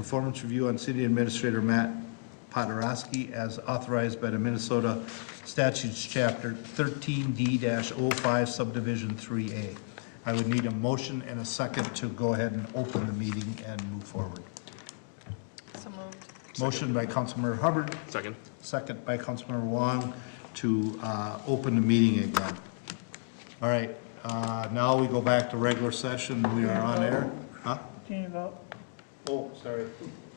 performance review on City Administrator Matt Podhradsky as authorized by the Minnesota Statutes Chapter 13D-05 Subdivision 3A. I would need a motion and a second to go ahead and open the meeting and move forward. So moved. Motion by Councilmember Hubbard. Second. Second by Councilmember Wong to open the meeting again. All right, now we go back to regular session. We are on air. Huh? Can you vote? Oh, sorry.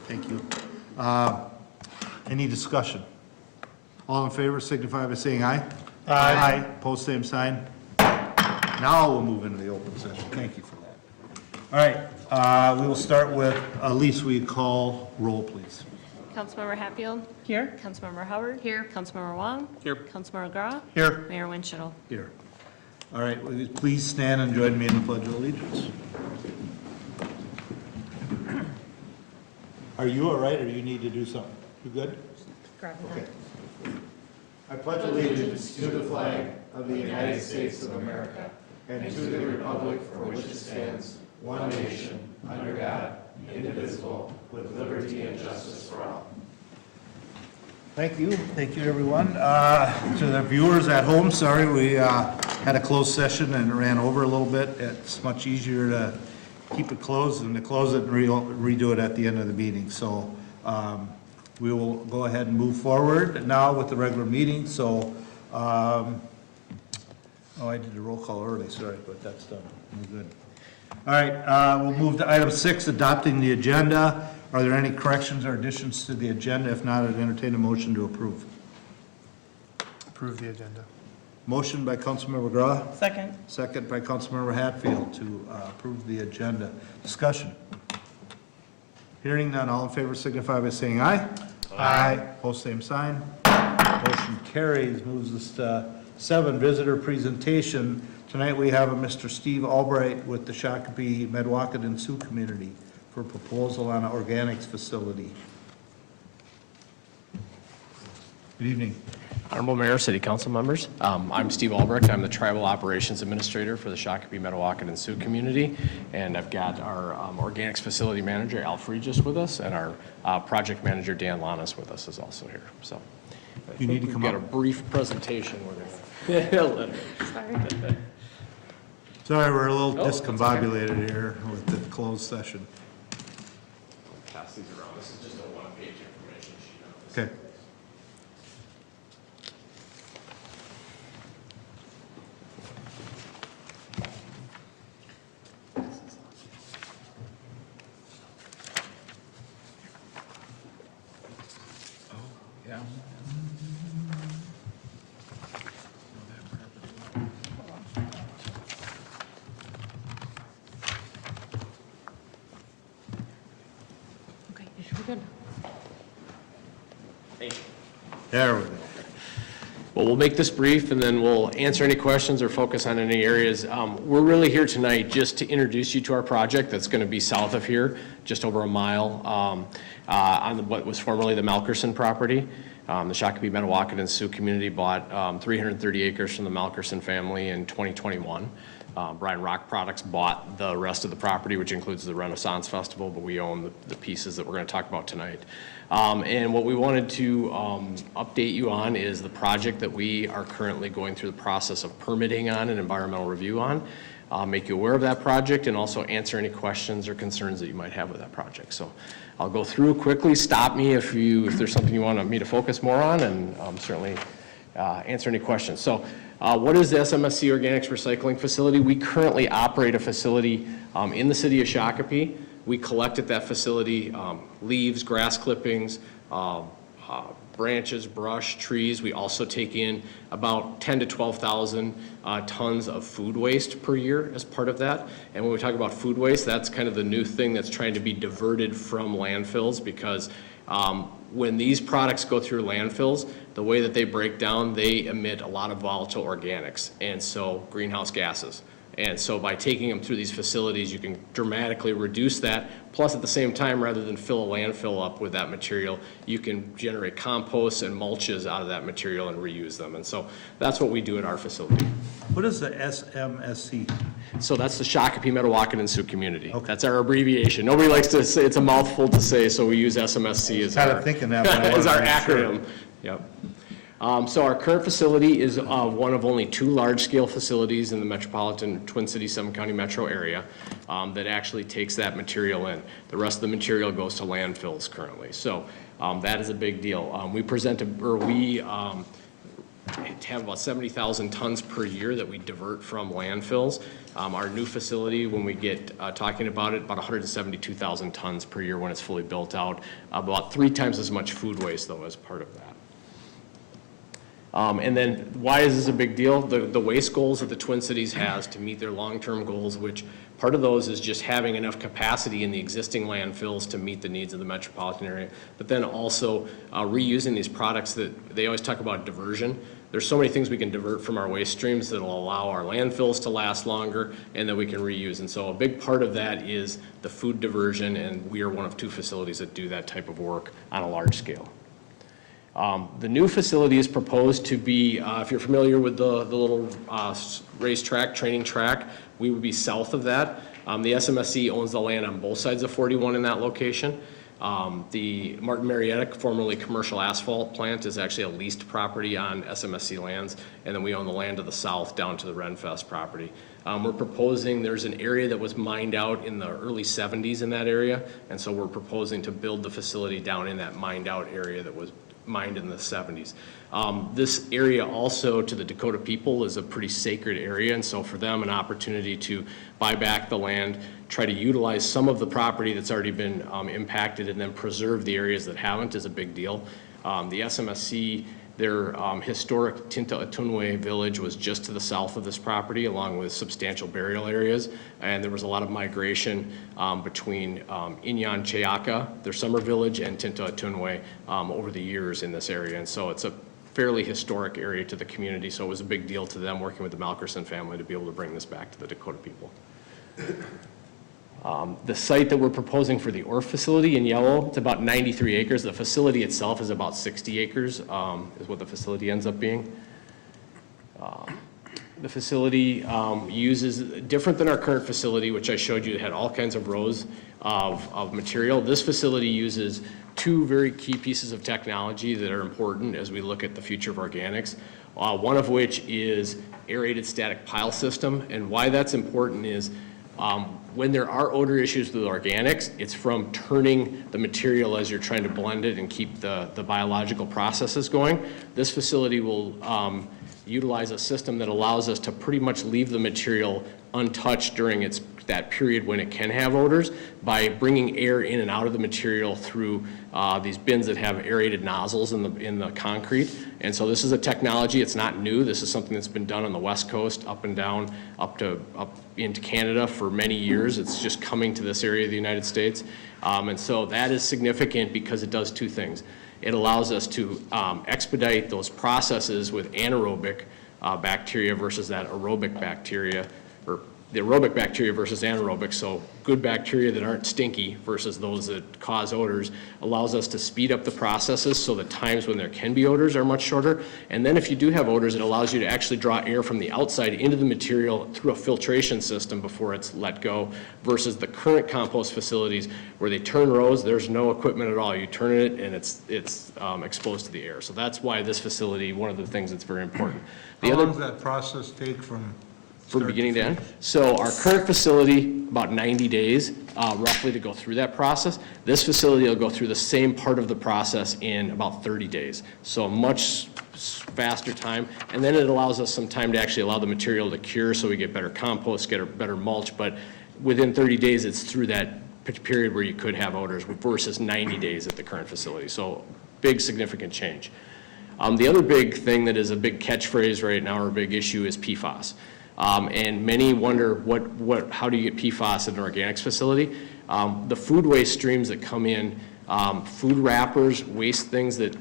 Thank you. Any discussion? All in favor signify by saying aye. Aye. Post same sign. Now we'll move into the open session. Thank you for that. All right, we will start with, Elise, will you call roll, please? Councilmember Hatfield? Here. Councilmember Howard? Here. Councilmember Wong? Here. Councilmember McGraw? Here. Mayor Winchell? Here. All right, will you please stand and join me in the Pledge of Allegiance? Are you all right, or you need to do something? You good? Okay. I pledge allegiance to the flag of the United States of America and to the republic for which it stands, one nation, under God, indivisible, with liberty and justice for all. Thank you. Thank you, everyone. To the viewers at home, sorry we had a closed session and ran over a little bit. It's much easier to keep it closed than to close it and redo it at the end of the meeting. So we will go ahead and move forward now with the regular meeting. So, oh, I did the roll call early, sorry, but that's done. We're good. All right, we'll move to item 6, adopting the agenda. Are there any corrections or additions to the agenda? If not, I'd entertain a motion to approve. Approve the agenda. Motion by Councilmember McGraw. Second. Second by Councilmember Hatfield to approve the agenda. Discussion. Hearing none, all in favor signify by saying aye. Aye. Post same sign. Motion carries. Moves us to 7, visitor presentation. Tonight we have a Mr. Steve Albright with the Shakopee, Medwacket, and Sioux community for a proposal on an organics facility. Good evening. Honorable Mayor, City Council members, I'm Steve Albrecht. I'm the Tribal Operations Administrator for the Shakopee, Medwacket, and Sioux community, and I've got our Organics Facility Manager, Al Regis, with us, and our Project Manager, Dan Lanas, with us is also here. So, You need to come we've got up. a brief presentation. We're gonna Sorry. Sorry, we're a little that's discombobulated here with the closed session. pass these around. This is just a one-page information sheet. Okay. Okay, you should be good. Thank you. There we go. Well, we'll make this brief, and then we'll answer any questions or focus on any areas. We're really here tonight just to introduce you to our project that's going to be south of here, just over a mile, on what was formerly the Malkerson property. The Shakopee, Medwacket, and Sioux community bought 330 acres from the Malkerson family in 2021. Brian Rock Products bought the rest of the property, which includes the Renaissance Festival, but we own the pieces that we're going to talk about tonight. And what we wanted to update you on is the project that we are currently going through the process of permitting on and environmental review on. Make you aware of that project and also answer any questions or concerns that you might have with that project. So I'll go through quickly. Stop me if there's something you want me to focus more on, and certainly answer any questions. So what is the SMSC Organics Recycling Facility? We currently operate a facility in the city of Shakopee. We collect at that facility leaves, grass clippings, branches, brush, trees. We also take in about 10 to 12,000 tons of food waste per year as part of that. And when we talk about food waste, that's kind of the new thing that's trying to be diverted from landfills, because when these products go through landfills, the way that they break down, they emit a lot of volatile organics, and so greenhouse gases. And so by taking them through these facilities, you can dramatically reduce that. Plus, at the same time, rather than fill a landfill up with that material, you can generate composts and mulches out of that material and reuse them. And so that's what we do at our facility. What is the SMSC? So that's the Shakopee, Metawakan, Sioux Community. Okay. That's our abbreviation. Nobody likes to say, it's a mouthful to say, so we use SMSC as Kind our, of thinking that, but I as wanted our to make sure. acronym. Yep. So our current facility is one of only 2 large-scale facilities in the metropolitan Twin Cities, 7-county metro area that actually takes that material in. The rest of the material goes to landfills currently. So that is a big deal. We have about 70,000 tons per year that we divert from landfills. Our new facility, when we get talking about it, about 172,000 tons per year when it's fully built out. About 3 times as much food waste, though, as part of that. And then why is this a big deal? The waste goals that the Twin Cities has to meet their long-term goals, which part of those is just having enough capacity in the existing landfills to meet the needs of the metropolitan area, but then also reusing these products that they always talk about diversion. There's so many things we can divert from our waste streams that will allow our landfills to last longer and that we can reuse. And so a big part of that is the food diversion, and we are one of 2 facilities that do that type of work on a large scale. The new facility is proposed to be, if you're familiar with the little racetrack, training track, we would be south of that. The SMSC owns the land on both sides of 41 in that location. The Martin Marietta, formerly commercial asphalt plant, is actually a leased property on SMSC lands, and then we own the land to the south down to the Renfest property. We're proposing, there's an area that was mined out in the early 70s in that area, and so we're proposing to build the facility down in that mined out area that was mined in the 70s. This area also to the Dakota people is a pretty sacred area, and so for them an opportunity to buy back the land, try to utilize some of the property that's already been impacted and then preserve the areas that haven't is a big deal. The SMSC, their historic Tinta Atunwe village was just to the south of this property along with substantial burial areas, and there was a lot of migration between Inyan Chayaka, their summer village, and Tinta Atunwe over the years in this area, and so it's a fairly historic area to the community, so it was a big deal to them working with the Malkerson family to be able to bring this back to the Dakota people. The site that we're proposing for the ORF facility in yellow, it's about 93 acres. The facility itself is about 60 acres, is what the facility ends up being. The facility uses, different than our current facility, which I showed you, it had all kinds of rows of material. This facility uses 2 very key pieces of technology that are important as we look at the future of organics. One of which is aerated static pile system, and why that's important is when there are odor issues with organics, it's from turning the material as you're trying to blend it and keep the biological processes going. This facility will utilize a system that allows us to pretty much leave the material untouched during that period when it can have odors by bringing air in and out of the material through these bins that have aerated nozzles in the concrete. And so this is a technology, it's not new. This is something that's been done on the West Coast, up and down, up into Canada for many years. It's just coming to this area of the United States. And so that is significant because it does 2 things. It allows us to expedite those processes with anaerobic bacteria versus that aerobic bacteria, or the aerobic bacteria versus anaerobic, so good bacteria that aren't stinky versus those that cause odors, allows us to speed up the processes so the times when there can be odors are much shorter. And then if you do have odors, it allows you to actually draw air from the outside into the material through a filtration system before it's let go, versus the current compost facilities where they turn rows, there's no equipment at all. You turn it and it's exposed to the air. So that's why this facility, one of the things that's very important. How long does that process take from beginning to end? So our current facility, about 90 days roughly to go through that process. This facility will go through the same part of the process in about 30 days. So a much faster time. And then it allows us some time to actually allow the material to cure so we get better compost, get a better mulch. But within 30 days, it's through that period where you could have odors versus 90 days at the current facility. So big significant change. The other big thing that is a big catchphrase right now or a big issue is PFAS. And many wonder how do you get PFAS in an organics facility? The food waste streams that come in Food wrappers, waste things that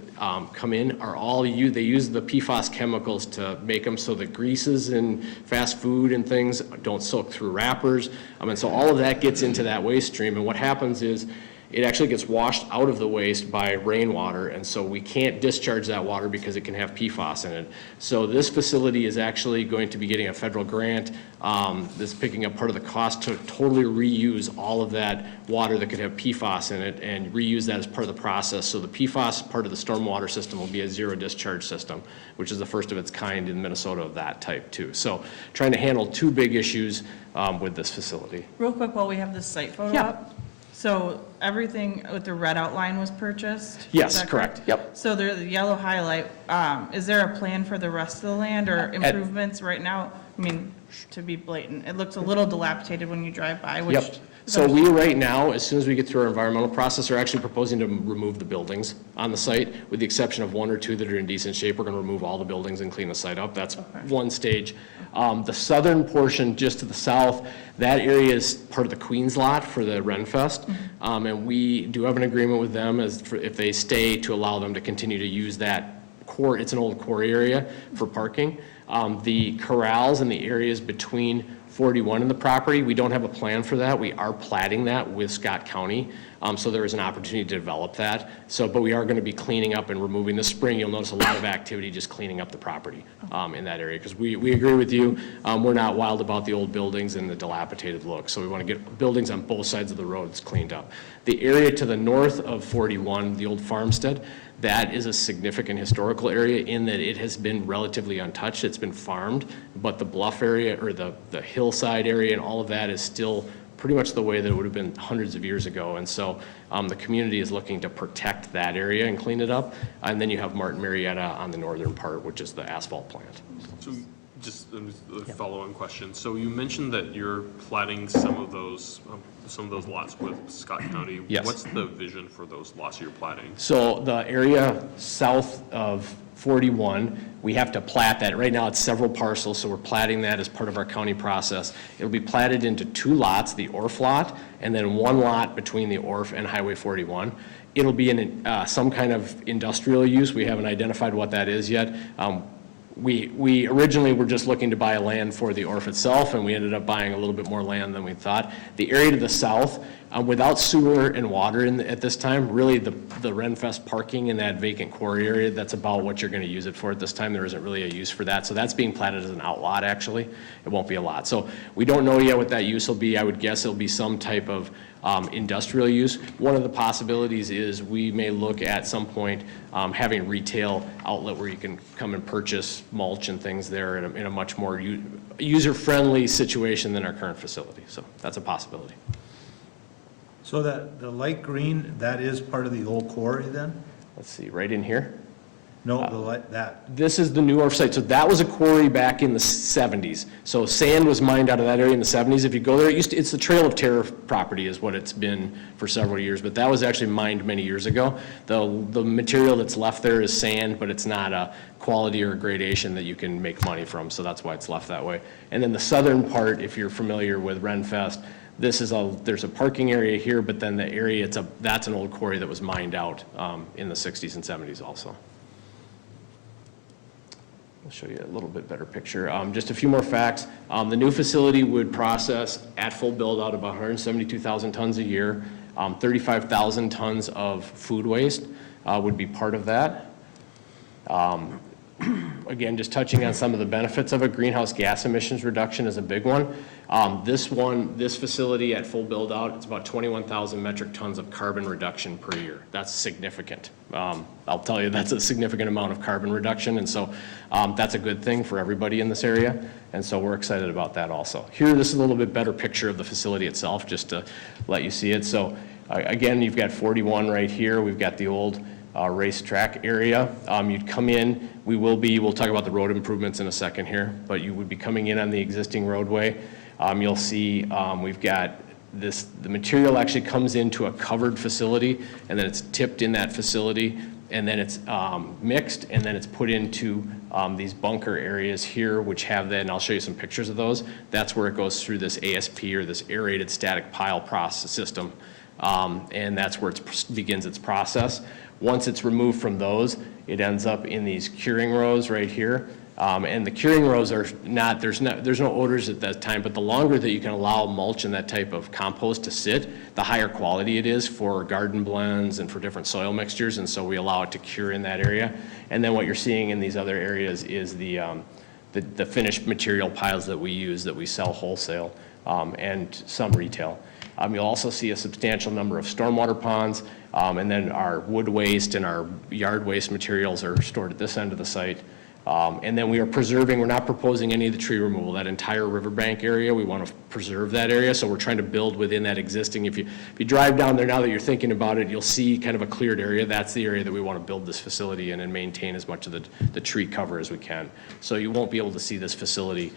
come in are all, they use the PFAS chemicals to make them so that greases and fast food and things don't soak through wrappers. And so all of that gets into that waste stream, and what happens is it actually gets washed out of the waste by rainwater, and so we can't discharge that water because it can have PFAS in it. So this facility is actually going to be getting a federal grant that's picking up part of the cost to totally reuse all of that water that could have PFAS in it and reuse that as part of the process. So the PFAS part of the stormwater system will be a zero discharge system, which is the first of its kind in Minnesota of that type too. So trying to handle two big issues with this facility. Real quick, while we have this site photo Yeah. up. So everything with the red outline was purchased? Is Yes, that correct. Yep. So the yellow highlight, is there a plan for the rest of the land or improvements right now? I mean, to be blatant, it looks a little dilapidated when you drive by, which. Yep. So we right now, as soon as we get through our environmental process, are actually proposing to remove the buildings on the site, with the exception of one or two that are in decent shape. We're going to remove all the buildings and clean the site up. That's one stage. The southern portion, just to the south, that area is part of the Queens lot for the Renfest. And we do have an agreement with them if they stay, to allow them to continue to use that core. It's an old quarry area for parking. The corrals and the areas between 41 and the property, we don't have a plan for that. We are platting that with Scott County, so there is an opportunity to develop that. But we are going to be cleaning up and removing this spring. You'll notice a lot of activity just cleaning up the property in that area, because we agree with you. We're not wild about the old buildings and the dilapidated look, so we want to get buildings on both sides of the roads cleaned up. The area to the north of 41, the old farmstead, that is a significant historical area in that it has been relatively untouched. It's been farmed, but the bluff area or the hillside area and all of that is still pretty much the way that it would have been hundreds of years ago. And so the community is looking to protect that area and clean it up. And then you have Martin Marietta on the northern part, which is the asphalt plant. So just a follow-on question. So you mentioned that you're platting some of those lots with Scott County. Yes. What's the vision for those lots you're platting? So the area south of 41, we have to plat that. Right now it's several parcels, so we're platting that as part of our county process. It'll be platted into two lots, the Orf lot, and then one lot between the Orf and Highway 41. It'll be in some kind of industrial use. We haven't identified what that is yet. We originally were just looking to buy land for the Orf itself, and we ended up buying a little bit more land than we thought. The area to the south, without sewer and water at this time, really the Renfest parking in that vacant quarry area, that's about what you're going to use it for at this time. There isn't really a use for that. So that's being platted as an outlot, actually. It won't be a lot. So we don't know yet what that use will be. I would guess it'll be some type of industrial use. One of the possibilities is we may look at some point having a retail outlet where you can come and purchase mulch and things there in a much more user-friendly situation than our current facility. So that's a possibility. So that, the light green, that is part of the old quarry then? Let's see, right in here. No, the light, that, This is the new Orf site. So that was a quarry back in the 70s. So sand was mined out of that area in the 70s. If you go there, it's the Trail of Terror property is what it's been for several years, but that was actually mined many years ago. The material that's left there is sand, but it's not a quality or gradation that you can make money from, so that's why it's left that way. And then the southern part, if you're familiar with Renfest, there's a parking area here, but then the area, that's an old quarry that was mined out in the 60s and 70s also. I'll show you a little bit better picture. Just a few more facts. The new facility would process at full build out about 172,000 tons a year. 35,000 tons of food waste would be part of that. Again, just touching on some of the benefits of it, greenhouse gas emissions reduction is a big one. This facility at full build out, it's about 21,000 metric tons of carbon reduction per year. That's significant. I'll tell you, that's a significant amount of carbon reduction, and so that's a good thing for everybody in this area, and so we're excited about that also. Here, this is a little bit better picture of the facility itself, just to let you see it. So again, you've got 41 right here. We've got the old racetrack area. You'd come in, we'll talk about the road improvements in a second here, but you would be coming in on the existing roadway. You'll see we've got the material actually comes into a covered facility, and then it's tipped in that facility, and then it's mixed, and then it's put into these bunker areas here, which have and I'll show you some pictures of those. That's where it goes through this ASP, or this aerated static pile process system, and that's where it begins its process. Once it's removed from those, it ends up in these curing rows right here. And the curing rows are not, there's no odors at that time, but the longer that you can allow mulch and that type of compost to sit, the higher quality it is for garden blends and for different soil mixtures, and so we allow it to cure in that area. And then what you're seeing in these other areas is the finished material piles that we use, that we sell wholesale, and some retail. You'll also see a substantial number of stormwater ponds, and then our wood waste and our yard waste materials are stored at this end of the site. And then we are preserving, we're not proposing any of the tree removal, that entire riverbank area, we want to preserve that area, so we're trying to build within that existing. If you drive down there now that you're thinking about it, you'll see kind of a cleared area. That's the area that we want to build this facility in and maintain as much of the tree cover as we can. So you won't be able to see this facility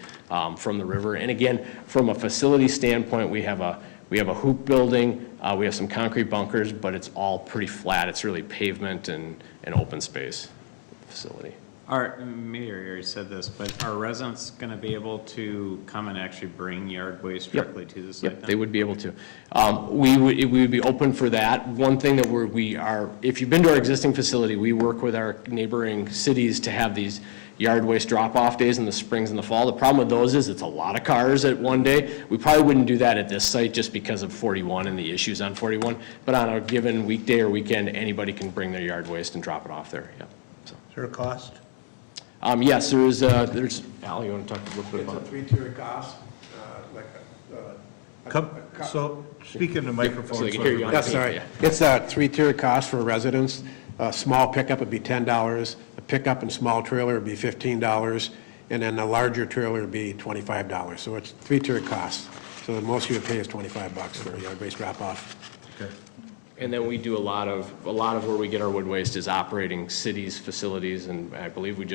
from the river. And again, from a facility standpoint, we have a hoop building, we have some concrete bunkers, but it's all pretty flat. It's really pavement and open space facility. Maybe you already said this, but are residents going to be able to come and actually bring yard waste directly to the site? Yep, they would be able to. We would be open for that. One thing that we are, if you've been to our existing facility, we work with our neighboring cities to have these yard waste drop-off days in the springs and the fall. The problem with those is it's a lot of cars at one day. We probably wouldn't do that at this site just because of 41 and the issues on 41. But on a given weekday or weekend, anybody can bring their yard waste and drop it off there, yeah. So. Is there a cost? Yes, there's, Al, you want to talk a little bit It's a about it? three-tier cost, So, speak in the microphone. So they can hear you on That's tape, all right. yeah. It's a three-tier cost for residents. A small pickup would be $10, a pickup and small trailer would be $15, and then a larger trailer would be $25. So it's three-tier cost. So the most you would pay is $25 for a yard waste drop-off. Okay. And then we do a lot of where we get our wood waste is operating cities, facilities, and I believe we're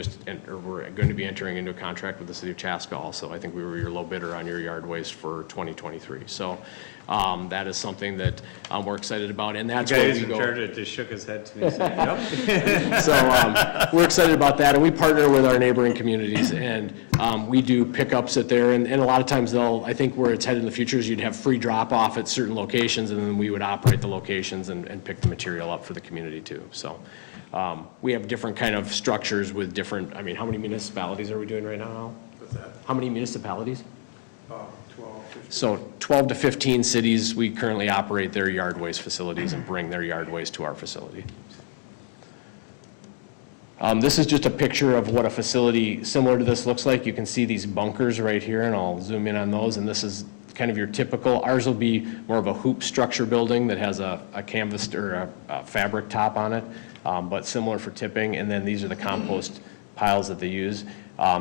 going to be entering into a contract with the city of Chaska also. I think we were your low bidder on your yard waste for 2023. So that is something that we're excited about, and that's where we The guy go. who's in charge of it just shook his head to me and said, yep. So we're excited about that, and we partner with our neighboring communities, and we do pickups at there, and a lot of times I think where it's headed in the future is you'd have free drop-off at certain locations, and then we would operate the locations and pick the material up for the community too. So we have different kind of structures with different, I mean, how many municipalities are we doing right now, Al? What's that? How many municipalities? 12, 15. So 12 to 15 cities, we currently operate their yard waste facilities and bring their yard waste to our facility. This is just a picture of what a facility similar to this looks like. You can see these bunkers right here, and I'll zoom in on those, and this is kind of your typical. Ours will be more of a hoop structure building that has a canvas or a fabric top on it, but similar for tipping, and then these are the compost piles that they use.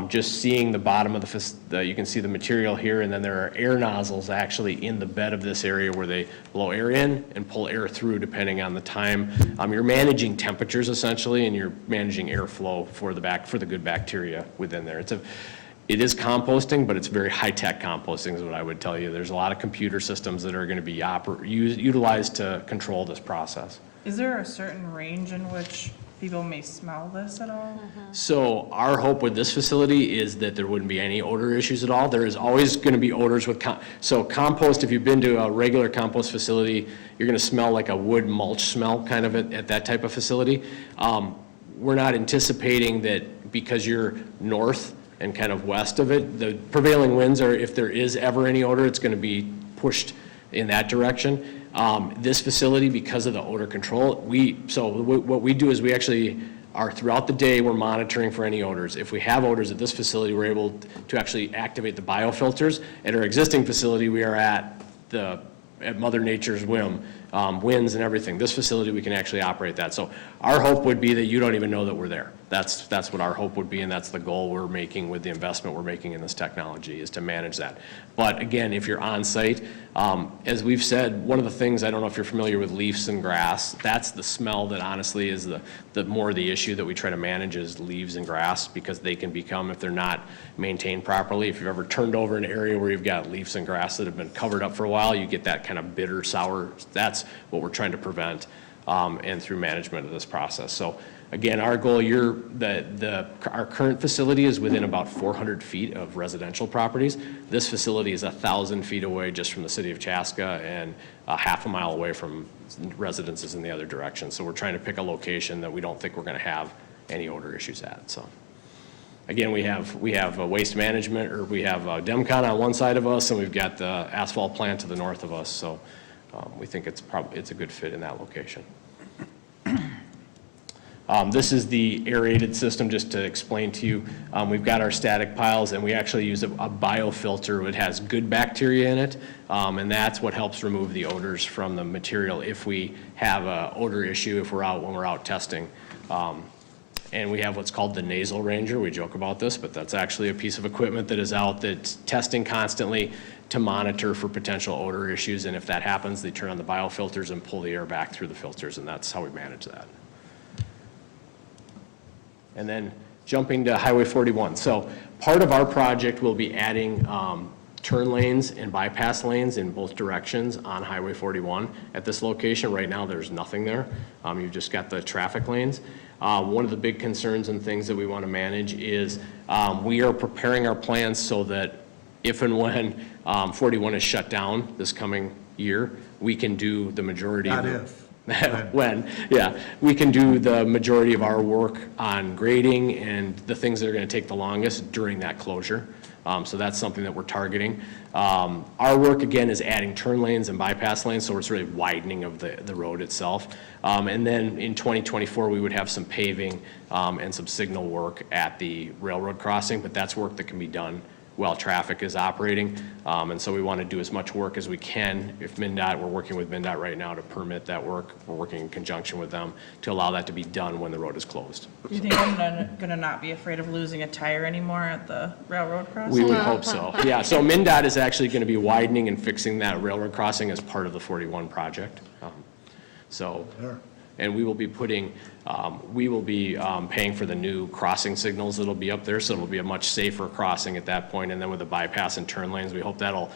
Just seeing the bottom of you can see the material here, and then there are air nozzles actually in the bed of this area where they blow air in and pull air through depending on the time. You're managing temperatures essentially, and you're managing airflow for the good bacteria within there. It is composting, but it's very high-tech composting is what I would tell you. There's a lot of computer systems that are going to be utilized to control this process. Is there a certain range in which people may smell this at all? So our hope with this facility is that there wouldn't be any odor issues at all. There is always going to be odors with compost. If you've been to a regular compost facility, you're going to smell like a wood mulch smell kind of at that type of facility. We're not anticipating that because you're north and kind of west of it, the prevailing winds are, if there is ever any odor, it's going to be pushed in that direction. This facility, because of the odor control, what we do is we actually are, throughout the day, we're monitoring for any odors. If we have odors at this facility, we're able to actually activate the biofilters. At our existing facility, we are at Mother Nature's whim, winds and everything. This facility, we can actually operate that. So our hope would be that you don't even know that we're there. That's what our hope would be, and that's the goal we're making with the investment we're making in this technology, is to manage that. But again, if you're on site, as we've said, one of the things, I don't know if you're familiar with leaves and grass, that's the smell that honestly is the more the issue that we try to manage is leaves and grass, because they can become, if they're not maintained properly, if you've ever turned over an area where you've got leaves and grass that have been covered up for a while, you get that kind of bitter, sour, that's what we're trying to prevent, and through management of this process. So Again, our goal, our current facility is within about 400 feet of residential properties. This facility is 1,000 feet away just from the city of Chaska and a half a mile away from residences in the other direction. So we're trying to pick a location that we don't think we're going to have any odor issues at, so. Again, we have a waste management, or we have Demcon on one side of us, and we've got the asphalt plant to the north of us, so we think it's a good fit in that location. This is the aerated system, just to explain to you. We've got our static piles, and we actually use a biofilter. It has good bacteria in it, and that's what helps remove the odors from the material if we have an odor issue when we're out testing. And we have what's called the nasal ranger. We joke about this, but that's actually a piece of equipment that is out that's testing constantly to monitor for potential odor issues. And if that happens, they turn on the biofilters and pull the air back through the filters, and that's how we manage that. And then jumping to Highway 41. So part of our project will be adding turn lanes and bypass lanes in both directions on Highway 41 at this location. Right now, there's nothing there. You've just got the traffic lanes. One of the big concerns and things that we want to manage is we are preparing our plans so that if and when 41 is shut down this coming year, we can do the majority of we can do the majority of our work on grading and the things that are going to take the longest during that closure. So that's something that we're targeting. Our work, again, is adding turn lanes and bypass lanes, so it's really widening of the road itself. And then in 2024, we would have some paving and some signal work at the railroad crossing, but that's work that can be done while traffic is operating. And so we want to do as much work as we can. If MnDOT, we're working with MnDOT right now to permit that work. We're working in conjunction with them to allow that to be done when the road is closed. Do you think I'm going to not be afraid of losing a tire anymore at the railroad crossing? We would hope so. Yeah, so MnDOT is actually going to be widening and fixing that railroad crossing as part of the 41 project. And we will be paying for the new crossing signals that'll be up there, so it'll be a much safer crossing at that point. And then with the bypass and turn lanes, we hope that'll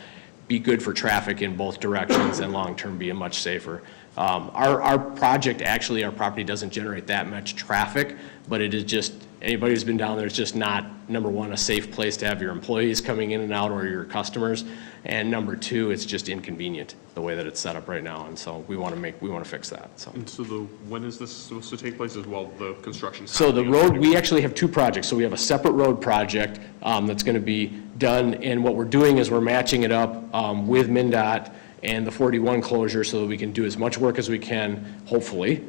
be good for traffic in both directions and long-term be much safer. Our project, actually, our property doesn't generate that much traffic, but it is just, anybody who's been down there, it's just not, number one, a safe place to have your employees coming in and out or your customers. And number two, it's just inconvenient the way that it's set up right now, and so we want to fix that. So. And so when is this supposed to take place as well? The construction. So the road, we actually have two projects. So we have a separate road project that's going to be done, and what we're doing is we're matching it up with MnDOT and the 41 closure so that we can do as much work as we can, hopefully,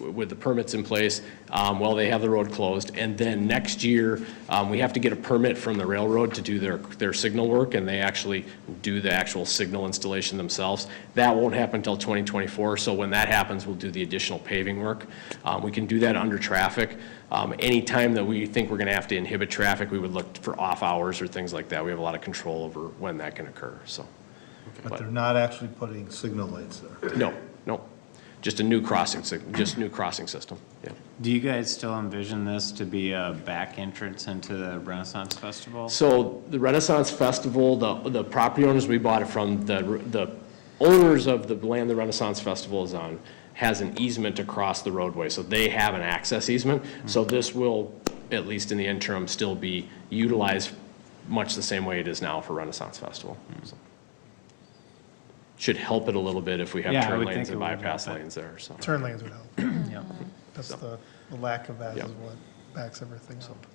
with the permits in place while they have the road closed. And then next year, we have to get a permit from the railroad to do their signal work, and they actually do the actual signal installation themselves. That won't happen until 2024, so when that happens, we'll do the additional paving work. We can do that under traffic. Anytime that we think we're going to have to inhibit traffic, we would look for off hours or things like that. We have a lot of control over when that can occur. So, But they're not actually putting signal lights there? No. Just a new crossing system, yeah. Do you guys still envision this to be a back entrance into the Renaissance Festival? So the Renaissance Festival, the property owners we bought it from, the owners of the land the Renaissance Festival is on, has an easement across the roadway, so they have an access easement. So this will, at least in the interim, still be utilized much the same way it is now for Renaissance Festival. So. Should help it a little bit if we have turn lanes and bypass lanes there. So. Turn lanes would help. Yeah. That's the lack of that is what backs everything up.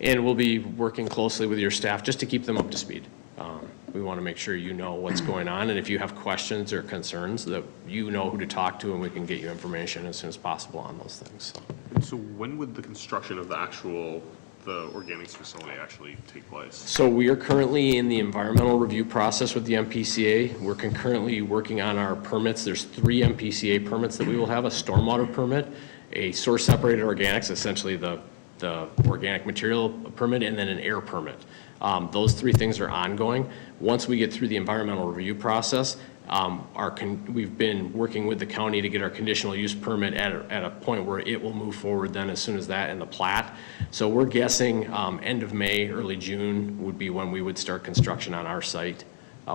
And we'll be working closely with your staff just to keep them up to speed. We want to make sure you know what's going on, and if you have questions or concerns, that you know who to talk to, and we can get you information as soon as possible on those things. So when would the construction of the organics facility actually take place? So we are currently in the environmental review process with the MPCA. We're concurrently working on our permits. There's 3 MPCA permits that we will have: a stormwater permit, a source separated organics, essentially the organic material permit, and then an air permit. Those 3 things are ongoing. Once we get through the environmental review process, we've been working with the county to get our conditional use permit at a point where it will move forward then as soon as that and the plat. So we're guessing end of May, early June would be when we would start construction on our site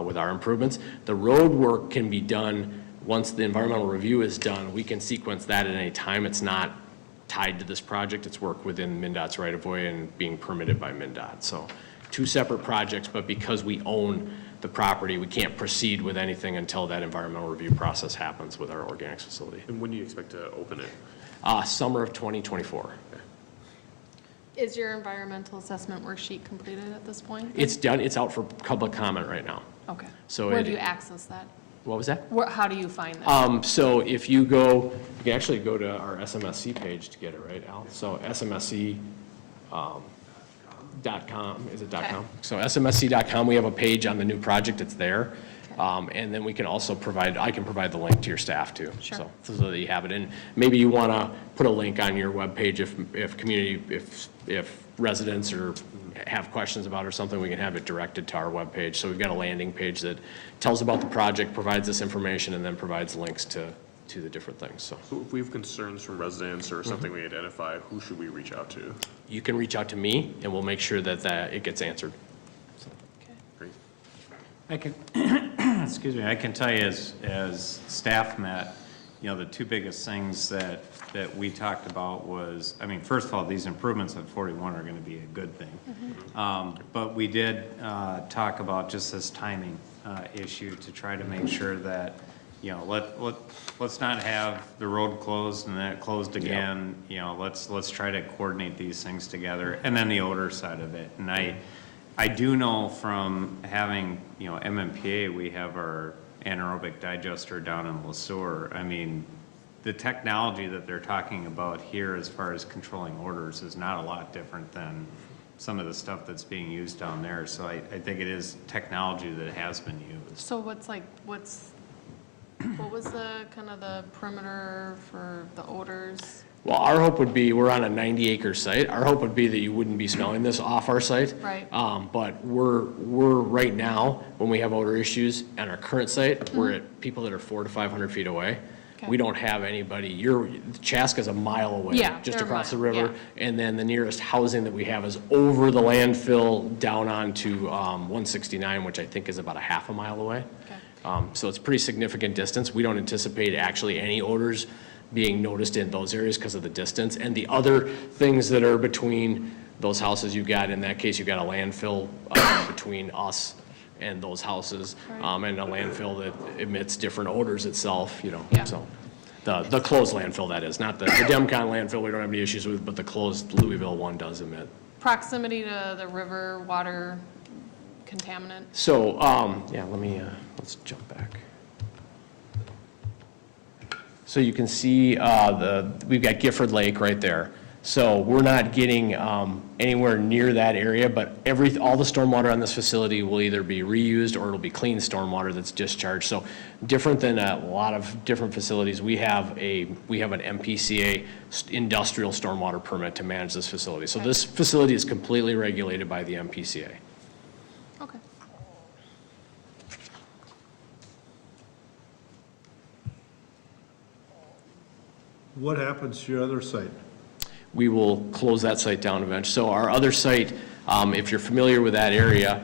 with our improvements. The road work can be done once the environmental review is done, we can sequence that at any time. It's not tied to this project. It's work within MnDOT's right-of-way and being permitted by MnDOT. So 2 separate projects, but because we own the property, we can't proceed with anything until that environmental review process happens with our organics facility. And when do you expect to open it? Summer of 2024. Is your environmental assessment worksheet completed at this point? It's done. It's out for public comment right now. Okay. So Where do you access that? What was that? How do you find that? So if you go, you can actually go to our SMSC page to get it, right, Al? So SMSC, .com, is it .com? Okay. So smsc.com, we have a page on the new project, it's there. And then we can also I can provide the link to your staff too. Sure. So that you have it. And maybe you want to put a link on your webpage if residents or have questions about or something, we can have it directed to our webpage. So we've got a landing page that tells about the project, provides this information, and then provides links to the different things, so. So if we have concerns from residents or something we identify, who should we reach out to? You can reach out to me, and we'll make sure that it gets answered. Great. I can, excuse me, I can tell you as staff met, the 2 biggest things that we talked about was, first of all, these improvements at 41 are going to be a good thing. But we did talk about just this timing issue to try to make sure that, let's not have the road closed and then it closed again. Let's try to coordinate these things together. And then the odor side of it. And I do know from having, MMPA, we have our anaerobic digester down in LeSueur. The technology that they're talking about here as far as controlling odors is not a lot different than some of the stuff that's being used down there. So I think it is technology that has been used. So what was the kind of the perimeter for the odors? Well, our hope would be, we're on a 90-acre site. Our hope would be that you wouldn't be smelling this off our site. Right. But we're right now, when we have odor issues at our current site, we're at people that are 400 to 500 feet away. Okay. We don't have anybody. Chaska's a mile away, Yeah, just they're across the mile, river. And then the nearest housing that we have is over the landfill down onto 169, which I think is about a half a mile away. Okay. So it's a pretty significant distance. We don't anticipate actually any odors being noticed in those areas because of the distance. And the other things that are between those houses, in that case, you've got a landfill between us and those houses, and a landfill that emits different odors itself, Yeah. so. The closed landfill, that is, not the Demcon landfill we don't have any issues with, but the closed Louisville one does emit. Proximity to the river, water contaminant? So, yeah, let's jump back. So you can see we've got Gifford Lake right there. So we're not getting anywhere near that area, but all the stormwater on this facility will either be reused or it'll be clean stormwater that's discharged. So different than a lot of different facilities, we have an MPCA industrial stormwater permit to manage this facility. So this facility is completely regulated by the MPCA. Okay. What happens to your other site? We will close that site down eventually. So our other site, if you're familiar with that area,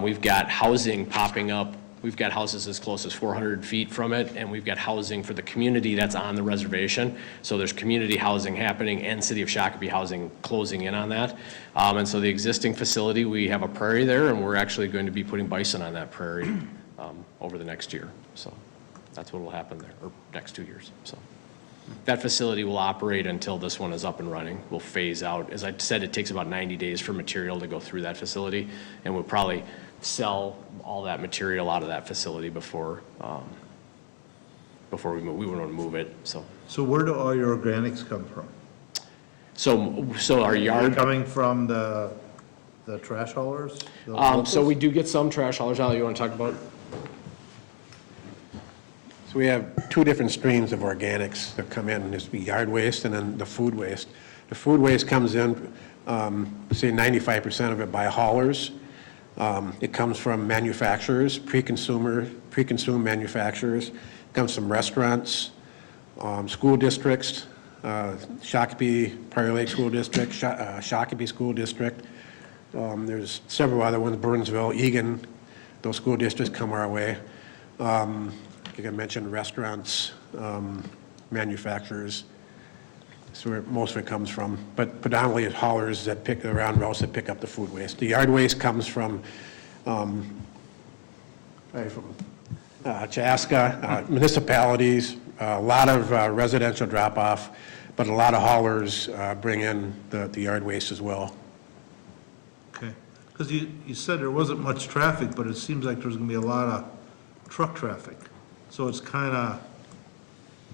we've got housing popping up. We've got houses as close as 400 feet from it, and we've got housing for the community that's on the reservation. So there's community housing happening and City of Shakopee housing closing in on that. And so the existing facility, we have a prairie there, and we're actually going to be putting bison on that prairie over the next year. So that's what will happen there, or next 2 years, so. That facility will operate until this one is up and running. We'll phase out. As I said, it takes about 90 days for material to go through that facility, and we'll probably sell all that material out of that facility before we move. We want to move it, so. So where do all your organics come from? So our yard. Coming from the trash haulers? So we do get some trash haulers. Al, you want to talk about? So we have 2 different streams of organics that come in. There's the yard waste and then the food waste. The food waste comes in, say 95% of it by haulers. It comes from manufacturers, pre-consumed manufacturers. It comes from restaurants, school districts, Shakopee, Prairie Lake School District, Shakopee School District. There's several other ones, Burnsville, Egan, those school districts come our way. like I mentioned, restaurants, manufacturers. So where most of it comes from, but predominantly it's haulers that pick around routes that pick up the food waste. The yard waste comes from Chaska, municipalities, a lot of residential drop-off, but a lot of haulers bring in the yard waste as well. Okay, because you said there wasn't much traffic, but it seems like there's gonna be a lot of truck traffic. So it's kind of,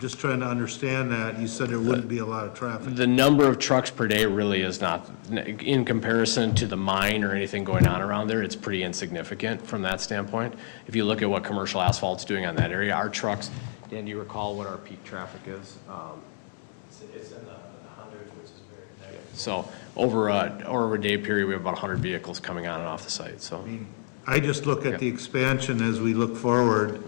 just trying to understand that, you said there wouldn't be a lot of traffic. The number of trucks per day really is not, in comparison to the mine or anything going on around there, it's pretty insignificant from that standpoint. If you look at what commercial asphalt's doing on that area, our trucks, Dan, do you recall what our peak traffic is? It's in the hundreds, which is very negative. So over a day period, we have about 100 vehicles coming on and off the site, so. I just look at the expansion as we look forward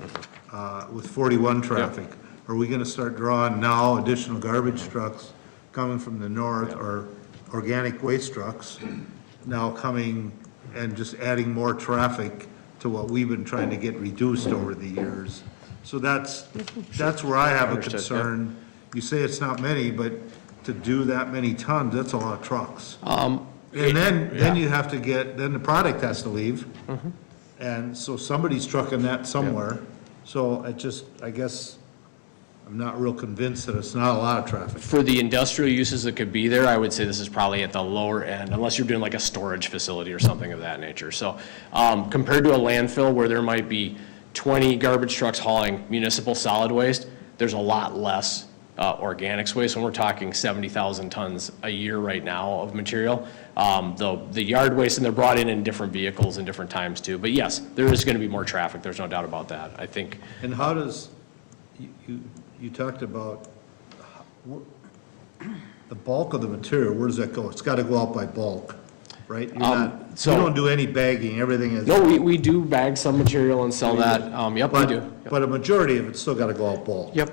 with 41 traffic. Are we gonna start drawing now additional garbage trucks coming from the north, or organic waste trucks now coming and just adding more traffic to what we've been trying to get reduced over the years? So that's where I have a concern. You say it's not many, but to do that many tons, that's a lot of trucks. And then you have to then the product has to leave. And so somebody's trucking that somewhere. So I guess, I'm not real convinced that it's not a lot of traffic. For the industrial uses that could be there, I would say this is probably at the lower end, unless you're doing like a storage facility or something of that nature. So compared to a landfill where there might be 20 garbage trucks hauling municipal solid waste, there's a lot less organics waste. When we're talking 70,000 tons a year right now of material, the yard waste, and they're brought in different vehicles in different times too. But yes, there is going to be more traffic. There's no doubt about that, I think. And how does, you talked about the bulk of the material, where does that go? It's got to go out by bulk, right? You don't do any bagging, everything is. No, we do bag some material and sell that. Yep, we do. Yep. But a majority of it's still got to go out bulk. Yep,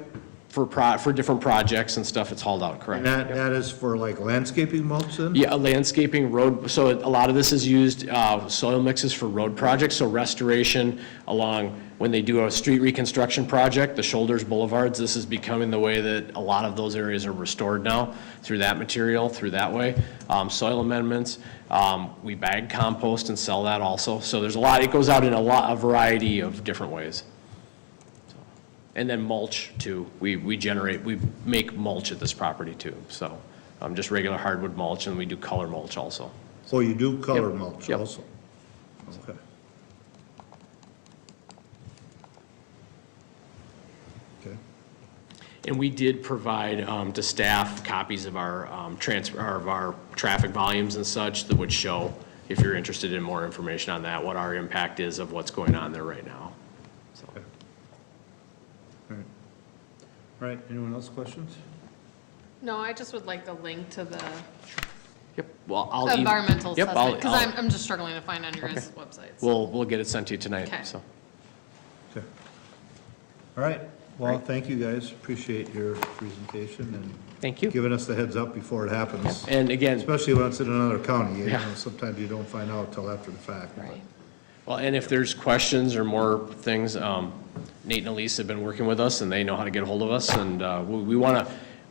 for different projects and stuff, it's hauled out, correct. And that is for like landscaping mulch then? Yeah, landscaping, road, so a lot of this is used, soil mixes for road projects, so restoration along, when they do a street reconstruction project, the shoulders, boulevards, this is becoming the way that a lot of those areas are restored now, through that material, through that way. Soil amendments, we bag compost and sell that also, so there's a lot, it goes out in a variety of different ways. And then mulch too, we make mulch at this property too, so just regular hardwood mulch, and we do color mulch also. Oh, you do color mulch Yep. also? Okay. Okay. And we did provide to staff copies of our traffic volumes and such that would show, if you're interested in more information on that, what our impact is of what's going on there right now. So. Okay. All right, anyone else questions? No, I just would like the link to the Yep, well, I'll. environmental Yep, assessment, because I'll- I'm just struggling to find on your guys' websites. We'll get it sent to you tonight, Okay. so. Okay. All right, well, thank you guys, appreciate your presentation and Thank you. giving us the heads up before it happens. And again, Especially when it's in another county, you know, Yeah. sometimes you don't find out till after the fact. Right. well, and if there's questions or more things, Nate and Elise have been working with us, and they know how to get a hold of us, and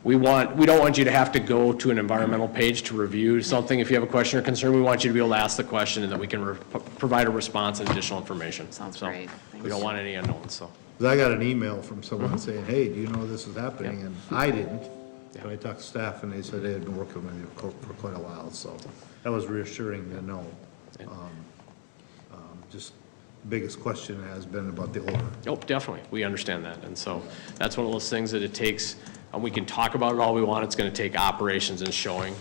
we don't want you to have to go to an environmental page to review something. If you have a question or concern, we want you to be able to ask the question, and that we can provide a response and additional information. Sounds So, great. We don't want any unknowns, so. 'Cause I got an email from someone saying, hey, do you know this is happening? And I didn't. So I talked to staff, and they said they had been working with me for quite a while, so that was reassuring to know. Just biggest question has been about the odor. Oh, definitely, we understand that, and so that's one of those things that it takes, we can talk about it all we want, it's gonna take operations and showing.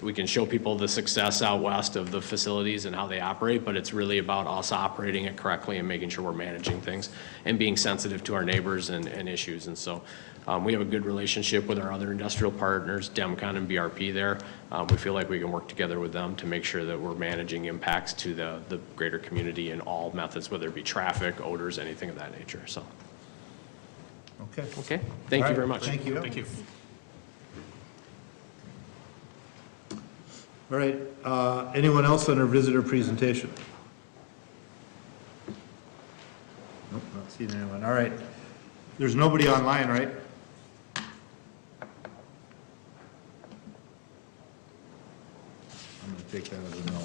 We can show people the success out west of the facilities and how they operate, but it's really about us operating it correctly and making sure we're managing things and being sensitive to our neighbors and issues, and so we have a good relationship with our other industrial partners, Demcon and BRP there. We feel like we can work together with them to make sure that we're managing impacts to the greater community in all methods, whether it be traffic, odors, anything of that nature, so. Okay. Okay, thank All you right, very much. Thank you. Thank you. All right, anyone else on our visitor presentation? Nope, not seeing anyone. All right. There's nobody online, right? I'm gonna take that as a no.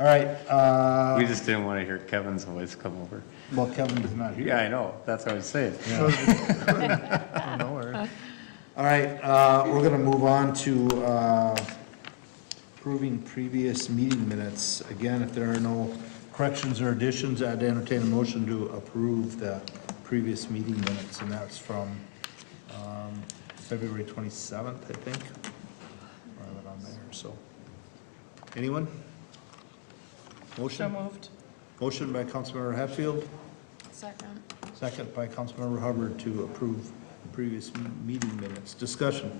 All right, We just didn't want to hear Kevin's voice come over. well, Kevin is not here. Yeah, I know, that's what I was saying. Oh, no worries. All right, we're gonna move on to, approving previous meeting minutes. Again, if there are no corrections or additions, I'd entertain a motion to approve the previous meeting minutes, and that's from, February 27th, I think. I have it on there, so. Anyone? So Motion? moved. Motion by Councilmember Hatfield, Second. second by Councilmember Hubbard to approve previous meeting minutes. Discussion.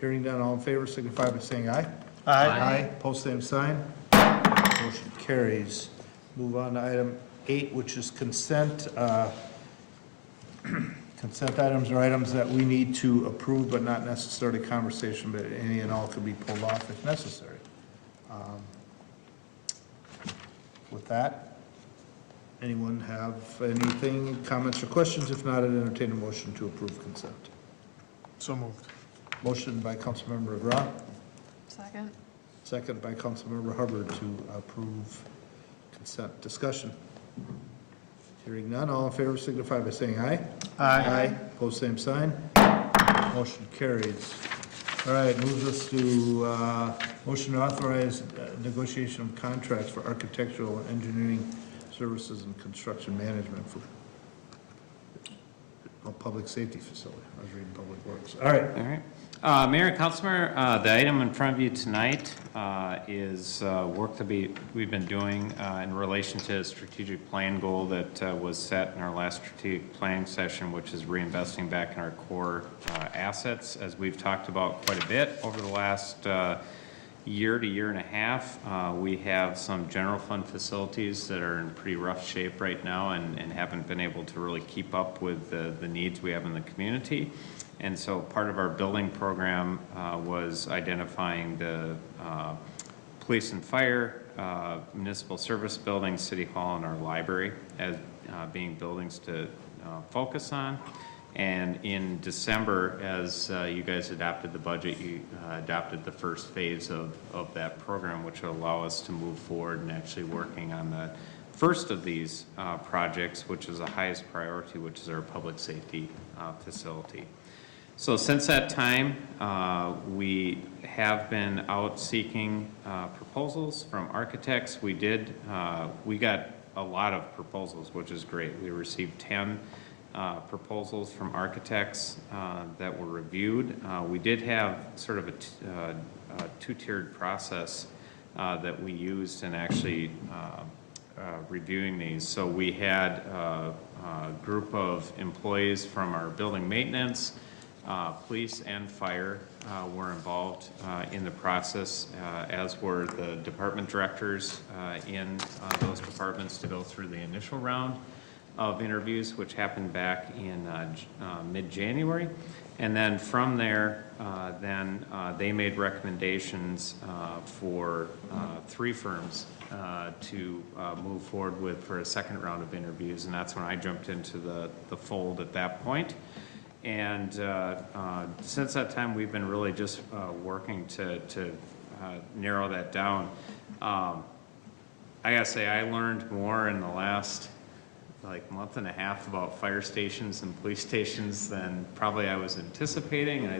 Hearing none, all in favor signify by saying aye. Aye. Post same sign. Motion carries. Move on to item 8, which is consent. Consent items are items that we need to approve, but not necessarily conversation, but any and all could be pulled off if necessary. With that, anyone have anything, comments or questions? If not, I'd entertain a motion to approve consent. So moved. Motion by Councilmember McGraw, Second. second by Councilmember Hubbard to approve consent. Discussion. Hearing none, all in favor signify by saying aye. Aye. Pose same sign. Motion carries. All right, moves us to motion to authorize negotiation of contracts for architectural and engineering services and construction management for a public safety facility. I was reading Public Works. All right. All right. Mayor and Councilor, the item in front of you tonight is work that we've been doing in relation to a strategic plan goal that was set in our last strategic planning session, which is reinvesting back in our core assets. As we've talked about quite a bit over the last year to year and a half, we have some general fund facilities that are in pretty rough shape right now and haven't been able to really keep up with the needs we have in the community. And so part of our building program was identifying the police and fire, municipal service buildings, city hall, and our library as being buildings to focus on. And in December, as you guys adopted the budget, you adopted the first phase of that program, which will allow us to move forward and actually working on the first of these projects, which is the highest priority, which is our public safety facility. So since that time, we have been out seeking proposals from architects. We got a lot of proposals, which is great. We received 10 proposals from architects that were reviewed. We did have sort of a two-tiered process that we used in actually reviewing these. So we had a group of employees from our building maintenance, police and fire were involved in the process, as were the department directors in those departments to go through the initial round of interviews, which happened back in mid-January. And then from there, they made recommendations for 3 firms to move forward with for a second round of interviews, and that's when I jumped into the fold at that point. And since that time, we've been really just working to narrow that down. I gotta say, I learned more in the last month and a half about fire stations and police stations than probably I was anticipating, and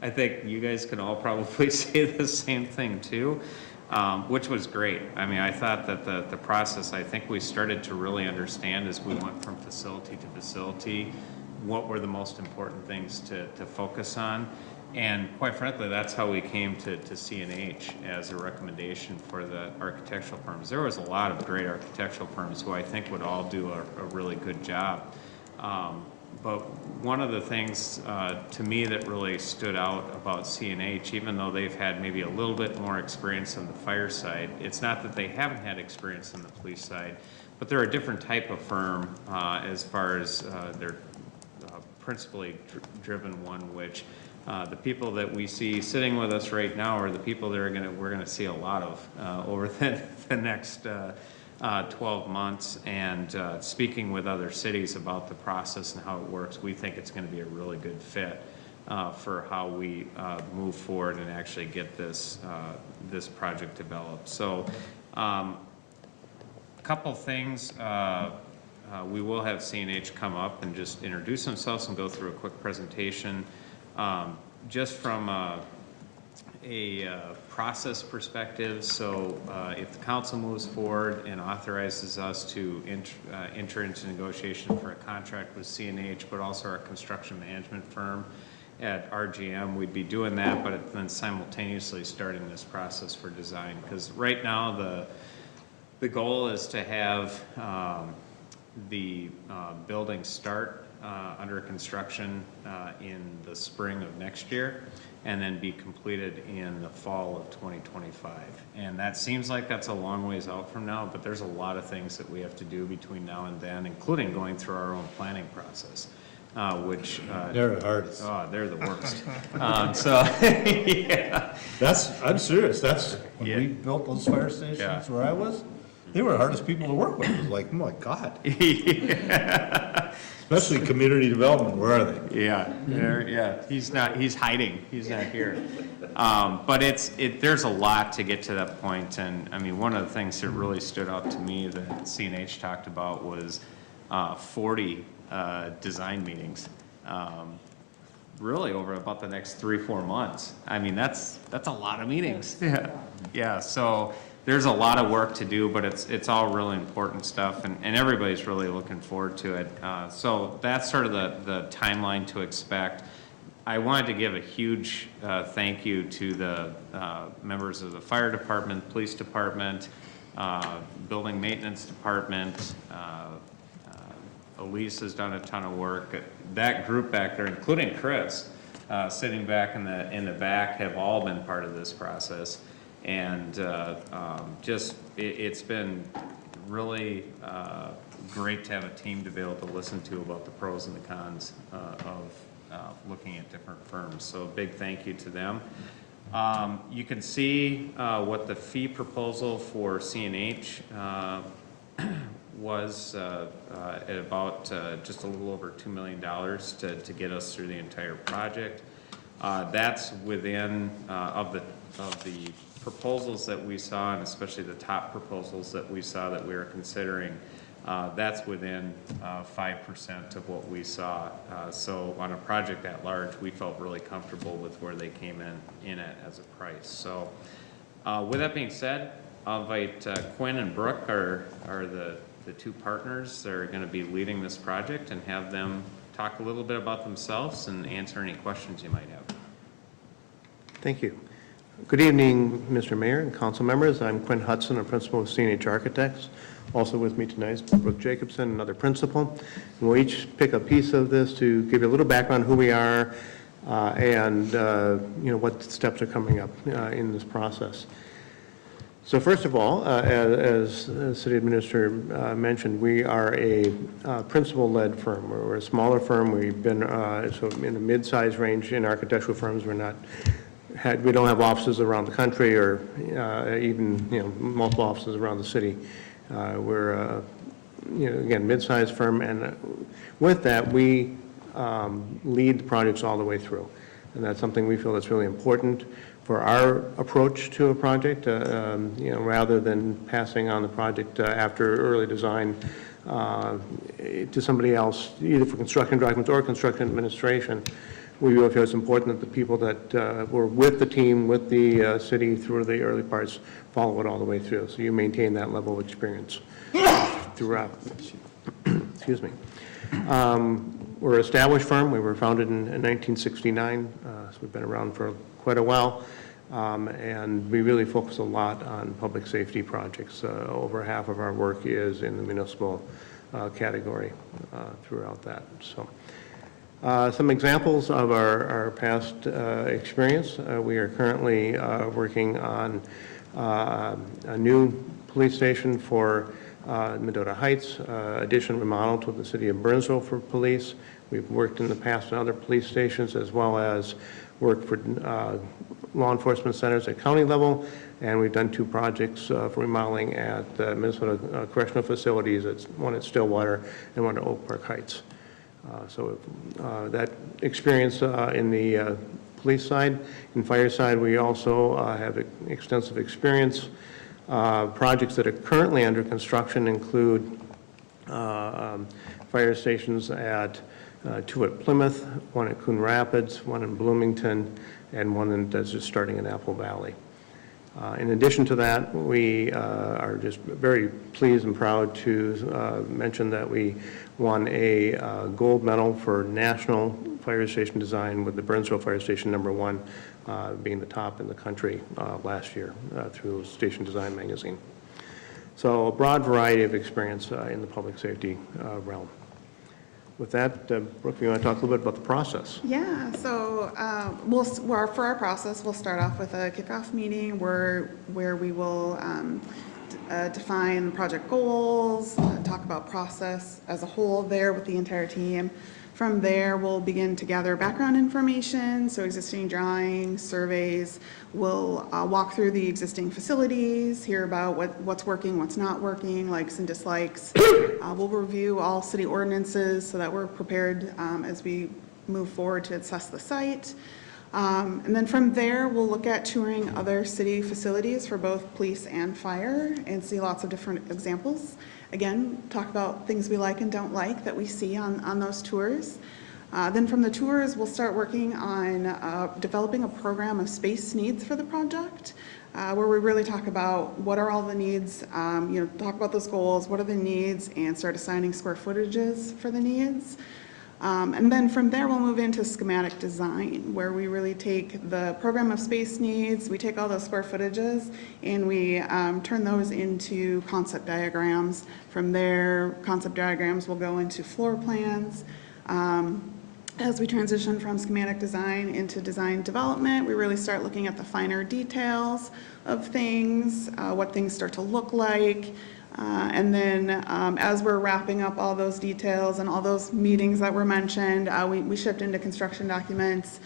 I think you guys can all probably say the same thing too, which was great. I mean, I thought that the process, I think we started to really understand as we went from facility to facility what were the most important things to focus on. And quite frankly, that's how we came to CNH as a recommendation for the architectural firms. There was a lot of great architectural firms who I think would all do a really good job. But one of the things to me that really stood out about CNH, even though they've had maybe a little bit more experience on the fire side, it's not that they haven't had experience on the police side, but they're a different type of firm as far as their principally driven one, which the people that we see sitting with us right now are the people that we're gonna see a lot of over the next 12 months, and speaking with other cities about the process and how it works, we think it's going to be a really good fit for how we move forward and actually get this this project developed. So a couple things. We will have CNH come up and just introduce themselves and go through a quick presentation. Just from a process perspective, so if the council moves forward and authorizes us to enter into negotiation for a contract with CNH, but also our construction management firm at RGM, we'd be doing that, but then simultaneously starting this process for design. Because right now the goal is to have the building start under construction in the spring of next year, and then be completed in the fall of 2025. And that seems like that's a long ways out from now, but there's a lot of things that we have to do between now and then, including going through our own planning process, which... They're the hardest. Oh, they're the worst. So, yeah. I'm serious, that's, when we built those fire stations where I was, they were the hardest people to work with. It was like, oh my God. Especially community development, where are they? Yeah, he's hiding, he's not here. But there's a lot to get to that point, and I mean, one of the things that really stood out to me that CNH talked about was 40 design meetings, really over about the next 3-4 months. I mean, that's a lot of meetings. Yeah, so there's a lot of work to do, but it's all really important stuff, and everybody's really looking forward to it. So that's sort of the timeline to expect. I wanted to give a huge thank you to the members of the fire department, police department, building maintenance department. Elise has done a ton of work. That group back there, including Chris, sitting back in the back, have all been part of this process. And it's been really great to have a team to be able to listen to about the pros and the cons of looking at different firms. So a big thank you to them. You can see what the fee proposal for CNH was at about just a little over $2 million to get us through the entire project. That's within of the proposals that we saw, and especially the top proposals that we saw that we were considering, that's within 5% of what we saw. So on a project that large, we felt really comfortable with where they came in at as a price. So with that being said, I'll invite Quinn and Brooke are the two partners that are going to be leading this project, and have them talk a little bit about themselves and answer any questions you might have. Thank you. Good evening, Mr. Mayor and council members. I'm Quinn Hudson, a principal of CNH Architects. Also with me tonight is Brooke Jacobson, another principal. And we'll each pick a piece of this to give you a little background on who we are and what steps are coming up in this process. So first of all, as City Administrator mentioned, we are a principal-led firm. We're a smaller firm. We've been so in the mid-size range in architectural firms. We don't have offices around the country, or even multiple offices around the city. We're again mid-sized firm, and with that we lead the projects all the way through, and that's something we feel that's really important for our approach to a project. Rather than passing on the project after early design to somebody else, either for construction documents or construction administration. We really feel it's important that the people that were with the team, with the city through the early parts, follow it all the way through. So you maintain that level of experience throughout. Excuse me. We're an established firm. We were founded in 1969, so we've been around for quite a while. And we really focus a lot on public safety projects. Over half of our work is in the municipal category throughout that. So. Some examples of our past experience. We are currently working on a new police station for Mendota Heights, addition remodel to the city of Burnsville for police. We've worked in the past on other police stations, as well as work for law enforcement centers at county level, and we've done 2 projects for remodeling at Minnesota correctional facilities, one at Stillwater and one at Oak Park Heights. So that experience in the police side. In fire side, we also have extensive experience. Projects that are currently under construction include fire stations at 2 at Plymouth, 1 at Coon Rapids, 1 in Bloomington, and 1 that's just starting in Apple Valley. In addition to that, we are just very pleased and proud to mention that we won a gold medal for national fire station design with the Burnsville Fire Station #1 being the top in the country last year through Station Design magazine. So a broad variety of experience in the public safety realm. With that, Brooke, you want to talk a little bit about the process? Yeah, so for our process, we'll start off with a kickoff meeting where we will define project goals, talk about process as a whole there with the entire team. From there, we'll begin to gather background information, so existing drawings, surveys. We'll walk through the existing facilities, hear about what's working, what's not working, likes and dislikes. We'll review all city ordinances so that we're prepared as we move forward to assess the site. And then from there, we'll look at touring other city facilities for both police and fire and see lots of different examples. Again, talk about things we like and don't like that we see on those tours. Then from the tours, we'll start working on developing a program of space needs for the project, where we really talk about what are all the needs, talk about those goals, what are the needs, and start assigning square footages for the needs. And then from there, we'll move into schematic design, where we really take the program of space needs, we take all those square footages, and we turn those into concept diagrams. From there, concept diagrams will go into floor plans. As we transition from schematic design into design development, we really start looking at the finer details of things, what things start to look like. And then as we're wrapping up all those details and all those meetings that were mentioned, we shift into construction documents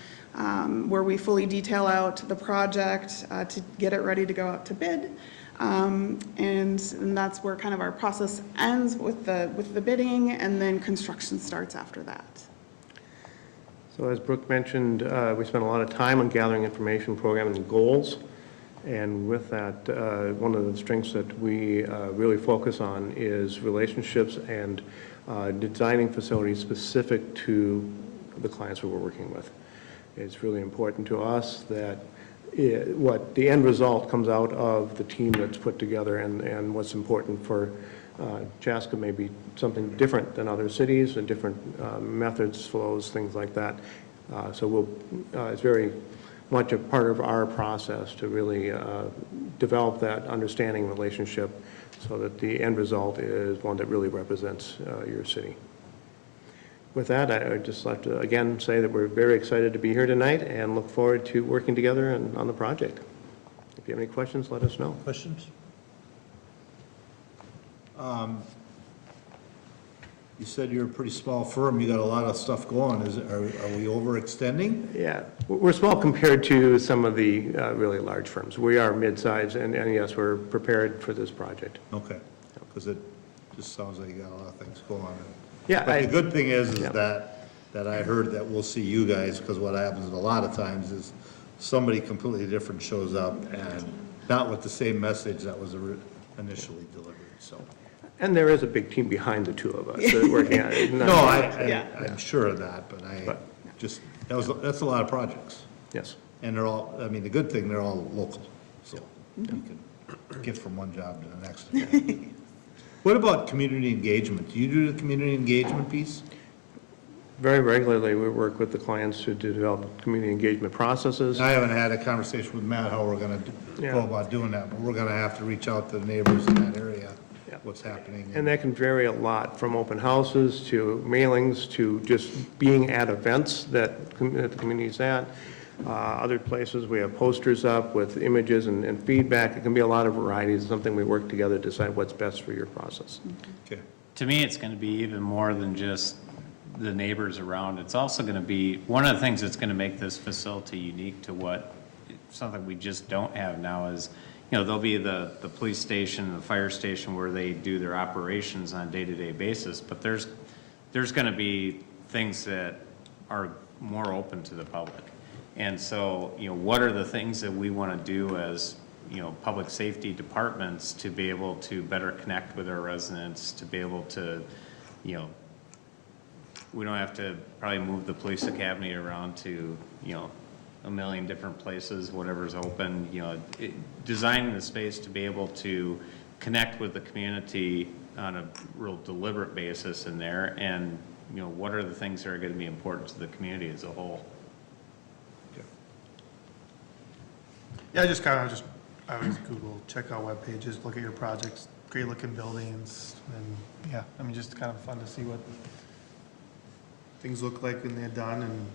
where we fully detail out the project to get it ready to go out to bid. And that's where kind of our process ends with the bidding, and then construction starts after that. So as Brooke mentioned, we spent a lot of time on gathering information, programming goals. And with that, one of the strengths that we really focus on is relationships and designing facilities specific to the clients who we're working with. It's really important to us that what the end result comes out of the team that's put together, and what's important for Chaska may be something different than other cities and different methods, flows, things like that. So it's very much a part of our process to really develop that understanding relationship so that the end result is one that really represents your city. With that, I would just like to again say that we're very excited to be here tonight and look forward to working together on the project. If you have any questions, let us know. Questions? You said you're a pretty small firm, you got a lot of stuff going, are we overextending? Yeah, we're small compared to some of the really large firms. We are mid-sized, and yes, we're prepared for this project. Okay, because it just sounds like you got a lot of things going on. Yeah, But the good thing is yeah. that I heard that we'll see you guys, because what happens a lot of times is somebody completely different shows up and not with the same message that was initially delivered, so. And there is a big team behind the two of us that are working on it. No, I'm sure of that, but that's a lot of projects. Yes. And they're all, I mean, the good thing, they're all local, so you can get from one job to the next. What about community engagement? Do you do the community engagement piece? Very regularly, we work with the clients to develop community engagement processes. I haven't had a conversation with Matt how we're gonna go about doing that, but we're gonna have to reach out to the neighbors in that area, what's happening. And that can vary a lot, from open houses to mailings to just being at events that the community's at. Other places, we have posters up with images and feedback. It can be a lot of varieties. It's something we work together to decide what's best for your process. Okay. To me, it's going to be even more than just the neighbors around. It's also going to be, one of the things that's going to make this facility unique to what, something we just don't have now is, there'll be the police station, the fire station where they do their operations on a day-to-day basis, but there's going to be things that are more open to the public. And so, what are the things that we want to do as, public safety departments to be able to better connect with our residents, to be able to, we don't have to probably move the police academy around to, a million different places, whatever's open, designing the space to be able to connect with the community on a real deliberate basis in there, and, what are the things that are going to be important to the community as a whole? Yeah, I always Google, check out web pages, look at your projects, great looking buildings, and yeah, I mean, just kind of fun to see what things look like when they're done, and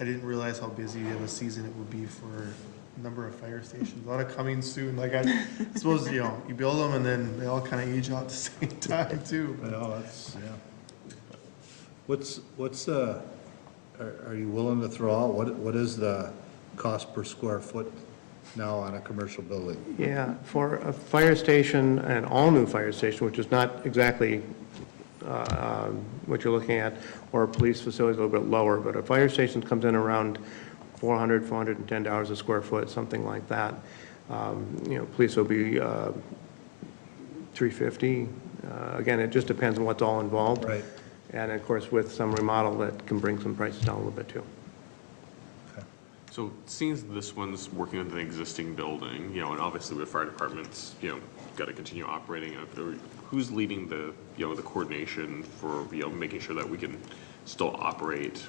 I didn't realize how busy of a season it would be for a number of fire stations. A lot of coming soon. Like I suppose, you build them and then they all kind of age out at the same time too. I know, that's, yeah. Are you willing to throw out, what is the cost per square foot now on a commercial building? Yeah, for a fire station, an all-new fire station, which is not exactly what you're looking at, or a police facility is a little bit lower, but a fire station comes in around $400, $410 a square foot, something like that. Police will be $350. Again, it just depends on what's all involved. Right. And of course, with some remodel, that can bring some prices down a little bit too. So seeing as this one's working with an existing building, and obviously with fire departments, got to continue operating. Who's leading the, the coordination for, making sure that we can still operate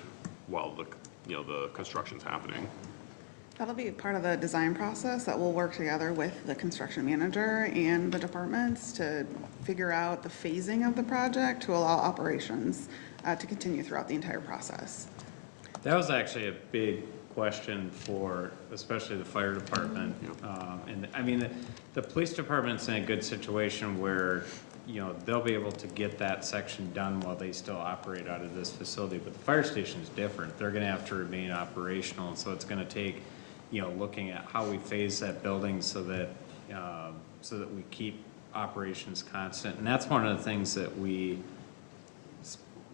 while the construction's happening? That'll be part of the design process that we'll work together with the construction manager and the departments to figure out the phasing of the project to allow operations to continue throughout the entire process. That was actually a big question for especially the fire department. And I mean, the police department's in a good situation where, they'll be able to get that section done while they still operate out of this facility. But the fire station's different. They're gonna have to remain operational, and so it's gonna take, looking at how we phase that building so that we keep operations constant. And that's one of the things that we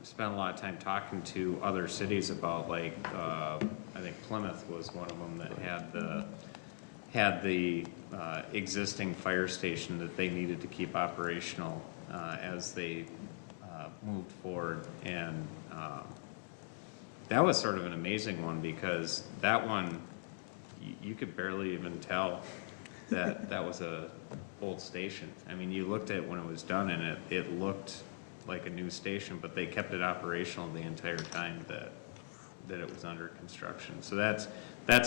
spent a lot of time talking to other cities about, like, I think Plymouth was one of them that had the existing fire station that they needed to keep operational as they moved forward. And that was sort of an amazing one, because that one, you could barely even tell that that was a old station. I mean, you looked at it when it was done and it looked like a new station, but they kept it operational the entire time that it was under construction. So that's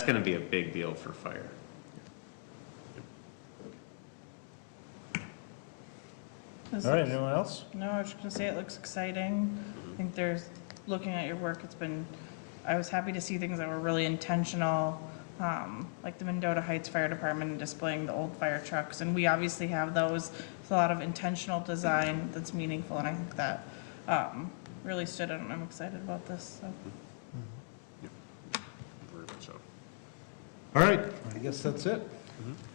going to be a big deal for fire. All right, anyone else? No, I was just gonna say it looks exciting. I think looking at your work, I was happy to see things that were really intentional, like the Mendota Heights Fire Department displaying the old fire trucks. And we obviously have those. It's a lot of intentional design that's meaningful, and I think that really stood out, and I'm excited about this. So. All right, I guess that's it.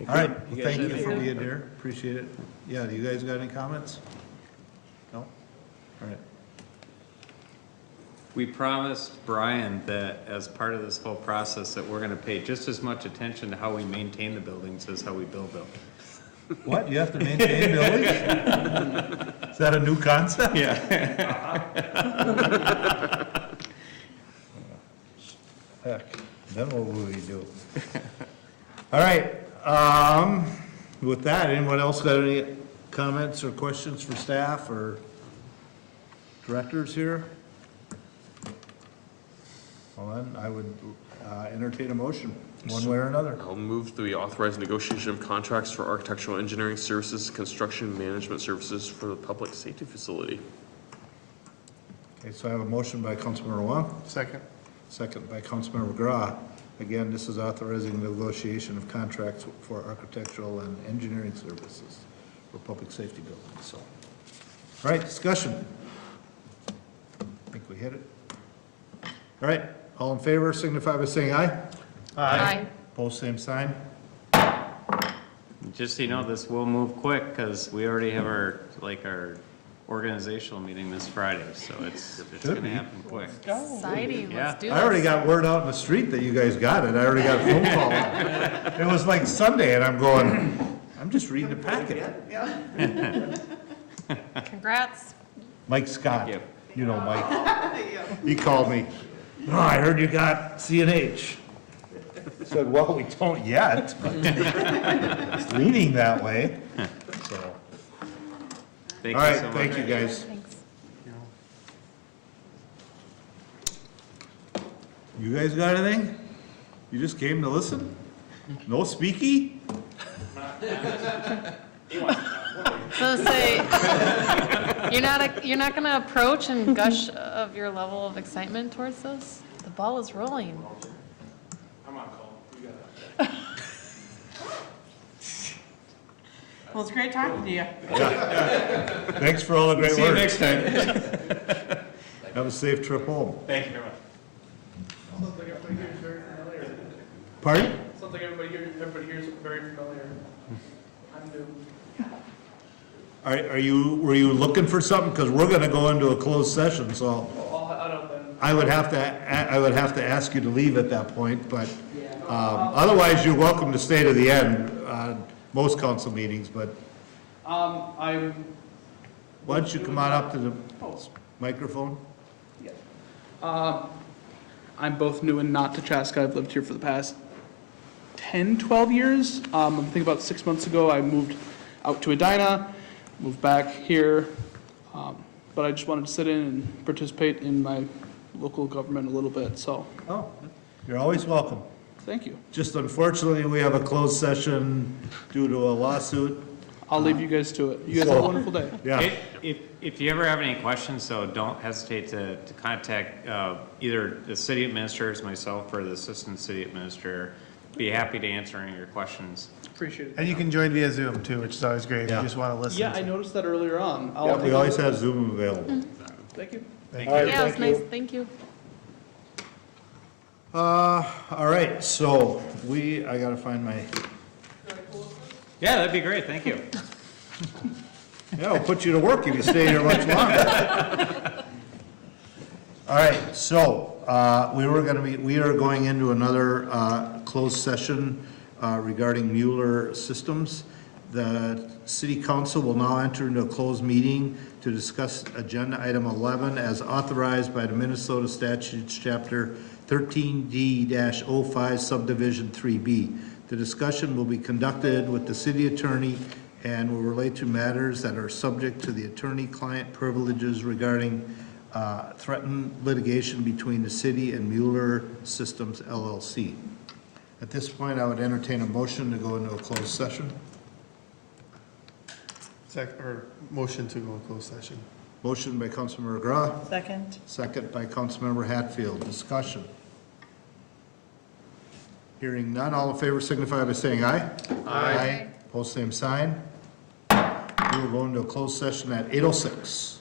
All right, well, thank you for being here, appreciate it. Yeah, do you guys got any comments? No? All right. We promised Brian that as part of this whole process that we're gonna pay just as much attention to how we maintain the buildings as how we build them. What, you have to maintain buildings? Is that a new concept? Yeah. Heck, then what will we do? All right, with that, anyone else got any comments or questions for staff or directors here? Well, then, I would entertain a motion, one way or another. I'll move that we authorize negotiation of contracts for architectural engineering services, construction management services for the public safety facility. Okay, so I have a motion by Councilmember Wong. Second. Second by Councilmember McGraw. Again, this is authorizing the negotiation of contracts for architectural and engineering services for public safety buildings, so. All right, discussion. I think we We hit it? All right, all in favor signify by saying aye. Aye. Opposed, same sign. Just so you know, this will move quick, because we already have our organizational meeting this Friday, so it's Should gonna be. happen quick. Exciting, Yeah. let's do I already this. got word out in the street that you guys got it. I already got a phone call. It was like Sunday, and I'm going, I'm just reading the packet. Congrats. Mike Scott, Yep. you know Mike. He called me, "Oh, I heard you got CNH." I said, well, we don't yet, but it's leaning that way, so. Thank All you right, so much. thank you, guys. Thanks. You guys got anything? You just came to listen? No speaky? So say, you're not gonna approach and gush of your level of excitement towards this? The ball is rolling. Well, it's great talking to you. Thanks for all the great work. See you next time. Have a safe trip home. Thank you very much. Something everybody here is very familiar. Pardon? Something everybody here is very familiar. I'm new. Were you looking for something? Because we're gonna go into a closed session, so I'll head out then. I would have to ask you to leave at that point, but, otherwise, you're welcome to stay to the end on most council meetings, but I'm, why don't you come on up to the microphone? I'm both new and not to Chaska. I've lived here for the past 10, 12 years. I think about 6 months ago, I moved out to Edina, moved back here. But I just wanted to sit in and participate in my local government a little bit, so, Oh, you're always welcome. thank you. Just unfortunately, we have a closed session due to a lawsuit. I'll leave you guys to it. You guys have a wonderful day. Yeah, If you ever have any questions, so don't hesitate to contact either the city administrators, myself, or the assistant city administrator. Be happy to answer any of your questions. Appreciate it. And you can join via Zoom too, which is always great if you Yeah. just want to listen. Yeah, I noticed that earlier on. I'll yeah, take we a always look. have Zoom available. Thank you. Thank All right, Yeah, it was thank nice, you. thank you. All right, so I gotta find my, Yeah, that'd be great, thank you. yeah, I'll put you to work if you stay here much longer. All right, so, we are going into another, closed session, regarding Mueller Systems. The city council will now enter into a closed meeting to discuss agenda item 11 as authorized by the Minnesota Statutes, Chapter 13D-05, Subdivision 3B. The discussion will be conducted with the city attorney and will relate to matters that are subject to the attorney-client privileges regarding threatened litigation between the city and Mueller Systems LLC. At this point, I would entertain a motion to go into a closed session. Motion to go in closed session. Motion by Councilmember McGraw, Second. second by Councilmember Hatfield. Discussion. Hearing none, all in favor signify by saying aye. Aye. Post same sign. We will go into a closed session at 8:06.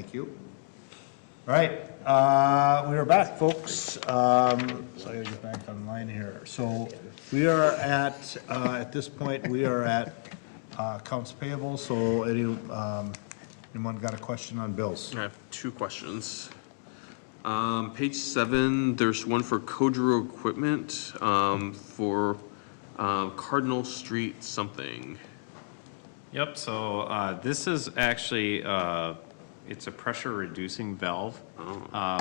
Thank you. All right, we are back, folks. So I gotta get back online here. So we are at this point, we are at accounts payable. So anyone got a question on bills? I have two questions. Page 7, there's one for Kodro equipment, for, Cardinal Street something. Yep, so this is actually, it's a pressure reducing valve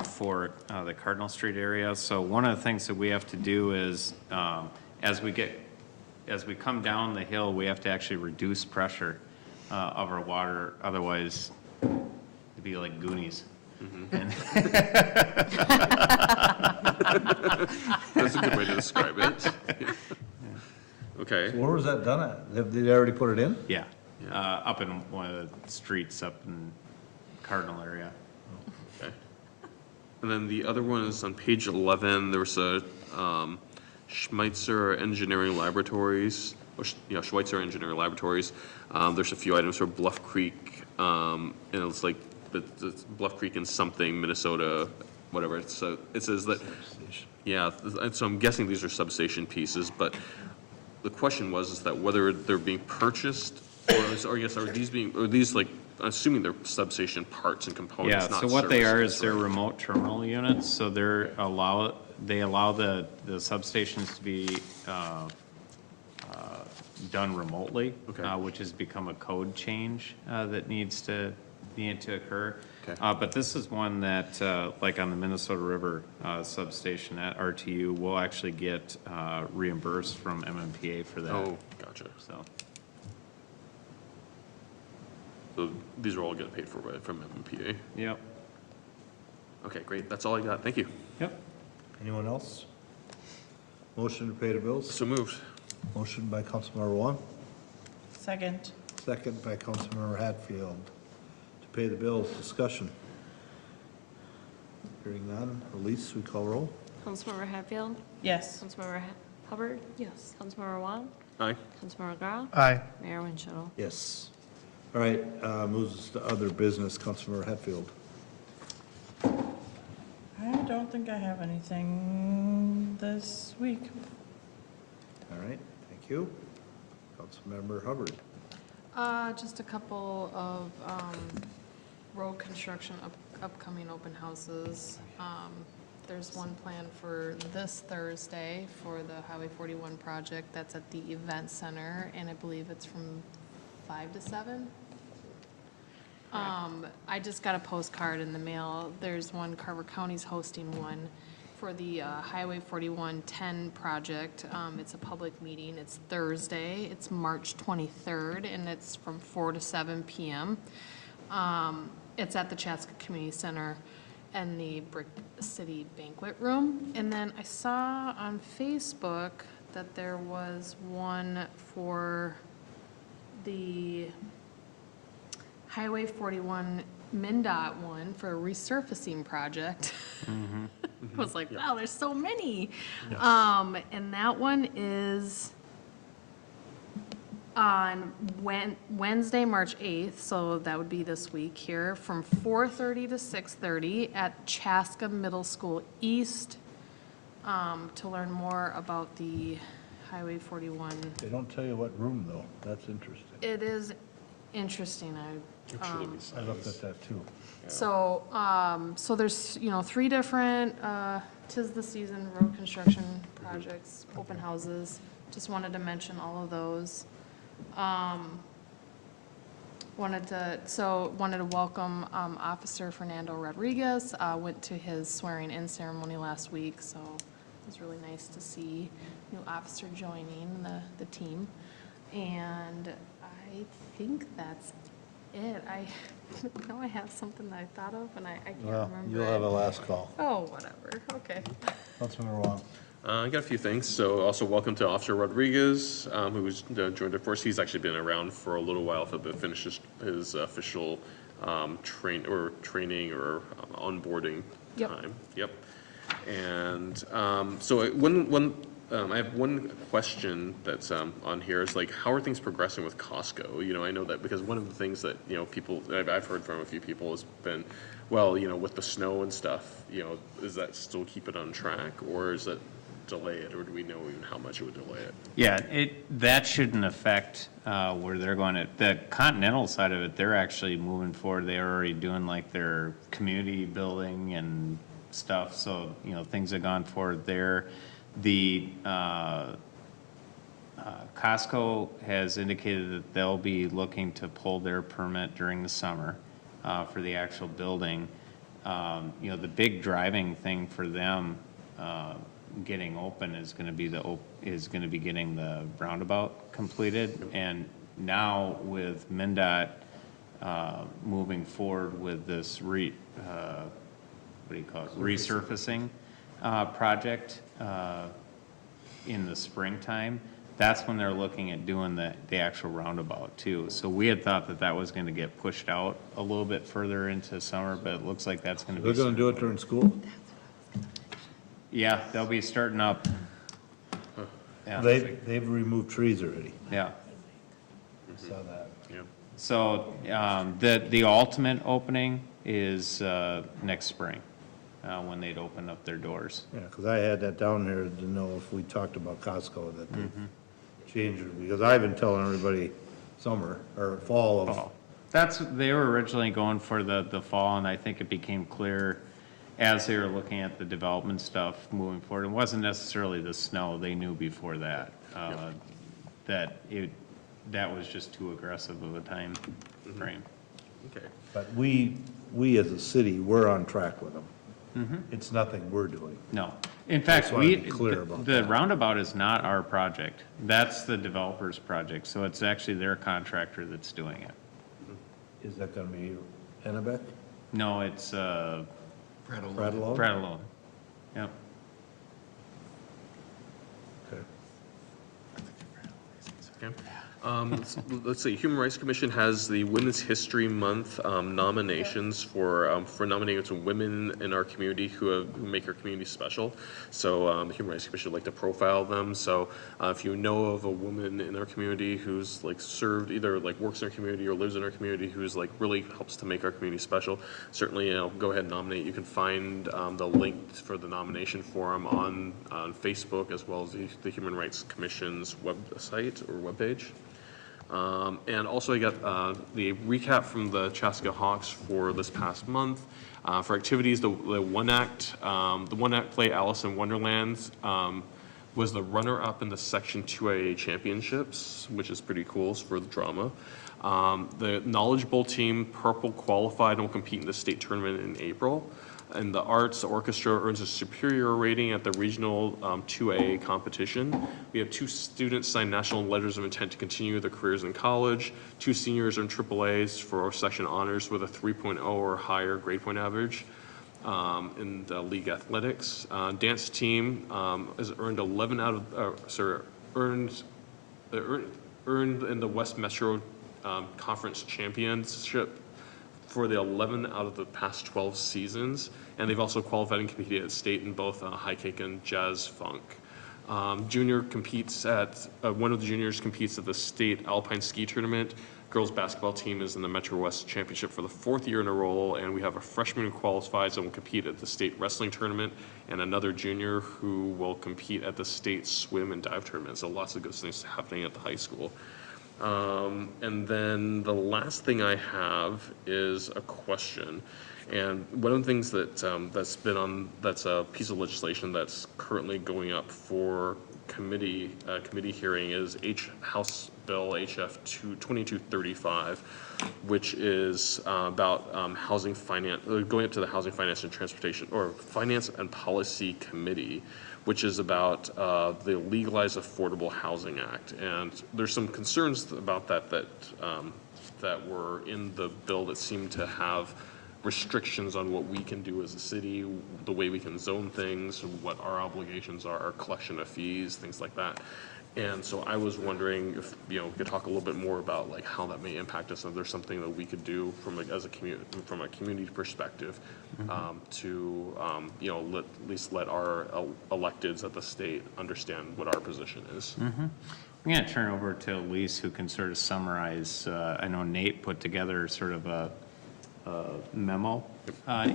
for the Cardinal Street area. So one of the things that we have to do is, as we come down the hill, we have to actually reduce pressure of our water, otherwise it'd be like Goonies. That's a good way to describe it. Okay. Where was that done at? Have they already put it in? Yeah, up in one of the streets up in Cardinal area. Okay. And then the other one is on page 11, there was a Schweitzer Engineering Laboratories, Schweitzer Engineering Laboratories. There's a few items for Bluff Creek, and it's like, it's Bluff Creek and something, Minnesota, whatever. So it says that, yeah, so I'm guessing these are substation pieces, but the question is that whether they're being purchased, or yes, are these like, assuming they're substation parts and components, Yeah, not so what they are services, is they're right? remote terminal units, so they allow the substations to be done remotely, Okay. which has become a code change that needs to occur. Okay. But this is one that, like on the Minnesota River substation at RTU, we'll actually get reimbursed from MMPA for that. Oh, gotcha. So these are all getting paid for from MMPA. Yep. Okay, great. That's all I got. Thank you. Yep. Anyone else? Motion to pay the bills? So moved. Motion by Councilmember Wong, Second. second by Councilmember Hatfield. To pay the bills, discussion. Hearing none. Elise, we call roll? Councilmember Hatfield? Yes. Councilmember Hubbard? Yes. Councilmember Wong? Aye. Councilmember McGraw? Aye. Mayor Winchell? Yes. All right, moves us to other business. Councilmember Hatfield. I don't think I have anything this week. All right, thank you. Councilmember Hubbard. Just a couple of road construction upcoming open houses. There's one planned for this Thursday for the Highway 41 project. That's at the event center, and I believe it's from 5 to 7. I just got a postcard in the mail. There's one, Carver County's hosting one for the Highway 4110 project. It's a public meeting. It's Thursday. It's March 23rd, and it's from 4 to 7 p.m. It's at the Chaska Community Center and the Brick City Banquet Room. And then I saw on Facebook that there was one for the Highway 41 MnDOT one for a resurfacing project. I was like, wow, there's so many. And that one is on Wednesday, March 8th, so that would be this week here, from 4:30 to 6:30 at Chaska Middle School East, to learn more about the Highway 41. They don't tell you what room, though. That's interesting. It is interesting. I looked at that, too. So, so there's, 3 different, 'tis the season road construction projects, open houses. Just wanted to mention all of those. Wanted to welcome, Officer Fernando Rodriguez, went to his swearing-in ceremony last week, so it was really nice to see new officer joining the team. And I think that's it. I know I have something that I thought of, and I can't Well, remember you'll have it. a last call. Oh, whatever, okay. Councilmember Wong. I got a few things. So also welcome to Officer Rodriguez, who was joined our force. He's actually been around for a little while, but finished his official training or onboarding Yep. time. Yep. And so when I have one question that's on here is like, how are things progressing with Costco? You know, I know that because one of the things that, you know, people, I've heard from a few people has been, well, you know, with the snow and stuff, you know, is that still keep it on track, or is it delay it, or do we know even how much it would delay it? Yeah, that shouldn't affect where they're going to, the Continental side of it, they're actually moving forward. They're already doing like their community building and stuff, so, you know, things have gone forward there. The Costco has indicated that they'll be looking to pull their permit during the summer for the actual building. You know, the big driving thing for them getting open is going to be getting the roundabout completed. And now with MnDOT moving forward with this resurfacing project in the springtime, that's when they're looking at doing the actual roundabout too. So we had thought that that was going to get pushed out a little bit further into summer, but it looks like that's going to be. They're gonna do it during school? Yeah, they'll be starting up. Yeah. They've removed trees already. Yeah. Saw that. Yeah. So the ultimate opening is next spring, when they'd open up their doors. Yeah, because I had that down there to know if we talked about Costco, that they changed it, because I've been telling everybody summer, or fall of. They were originally going for the fall, and I think it became clear as they were looking at the development stuff moving forward. It wasn't necessarily the snow. They knew before that, that was just too aggressive of a time frame. Okay. But we as a city, we're on track with them. It's nothing we're doing. No. In fact, just wanna be clear about the roundabout is not our project. That's the developer's project, so it's actually their contractor that's doing it. Is that gonna be Ennebeck? No, it's Prattle? Prattle. Yep. Okay. Okay. Let's see, Human Rights Commission has the Women's History Month nominations for nominating some women in our community who make our community special. So the Human Rights Commission would like to profile them. So if you know of a woman in our community who's like served, either like works in our community or lives in our community, who's like really helps to make our community special, certainly go ahead and nominate. You can find the link for the nomination form on Facebook, as well as the Human Rights Commission's website or webpage. And also I got the recap from the Chaska Hawks for this past month. For activities, the one act play Alice in Wonderland was the runner-up in the Section 2A championships, which is pretty cool for the drama. The Knowledge Bowl team, Purple, qualified and will compete in the state tournament in April. In the arts, the orchestra earns a superior rating at the regional 2A competition. We have 2 students sign national letters of intent to continue their careers in college. 2 seniors earn AAAs for our section honors with a 3.0 or higher grade point average in the league athletics. Dance team has earned 11 out of, earned in the West Metro Conference Championship for the 11 out of the past 12 seasons, and they've also qualified and competed at state in both high kick and jazz funk. Junior competes at, one of the juniors competes at the state alpine ski tournament. Girls basketball team is in the Metro West Championship for the 4th year in a row, and we have a freshman who qualifies and will compete at the state wrestling tournament, and another junior who will compete at the state swim and dive tournament. So lots of good things happening at the high school. And then the last thing I have is a question. And one of the things that that's a piece of legislation that's currently going up for committee hearing is House Bill HF 2235, which is about housing finance, going up to the Housing Finance and Transportation, or Finance and Policy Committee, which is about the Legalized Affordable Housing Act. And there's some concerns about that were in the bill that seem to have restrictions on what we can do as a city, the way we can zone things, what our obligations are, our collection of fees, things like that. And so I was wondering if, we could talk a little bit more about like how that may impact us, and if there's something that we could do from like as a from a community perspective, to, at least let our electeds at the state understand what our position is. I'm going to turn over to Elise, who can sort of summarize. I know Nate put together sort of a memo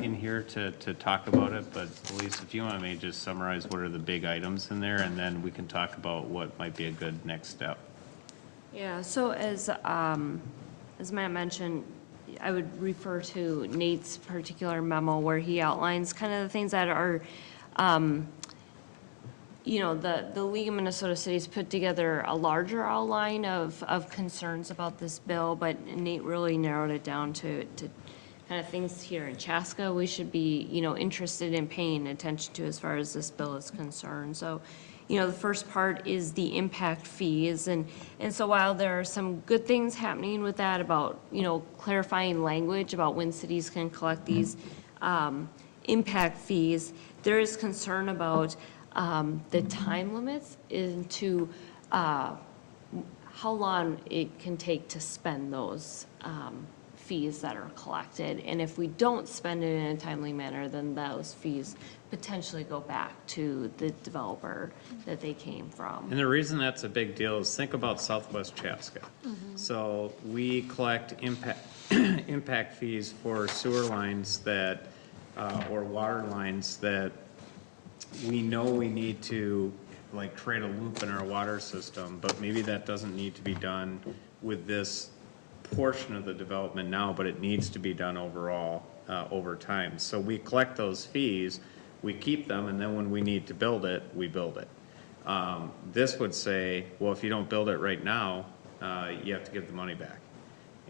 in here to talk about it, but Elise, if you want me to just summarize what are the big items in there, and then we can talk about what might be a good next step. Yeah, so as Matt mentioned, I would refer to Nate's particular memo where he outlines kind of the things that are, the League of Minnesota Cities put together a larger outline of concerns about this bill, but Nate really narrowed it down to kind of things here in Chaska we should be, interested in paying attention to as far as this bill is concerned. So, the first part is the impact fees. And so while there are some good things happening with that about, clarifying language about when cities can collect these impact fees, there is concern about the time limits into how long it can take to spend those fees that are collected. And if we don't spend it in a timely manner, then those fees potentially go back to the developer that they came from. And the reason that's a big deal is think about Southwest Chaska. So we collect impact fees for sewer lines that, or water lines that we know we need to like create a loop in our water system, but maybe that doesn't need to be done with this portion of the development now, but it needs to be done overall, over time. So we collect those fees, we keep them, and then when we need to build it, we build it. This would say, well, if you don't build it right now, you have to give the money back.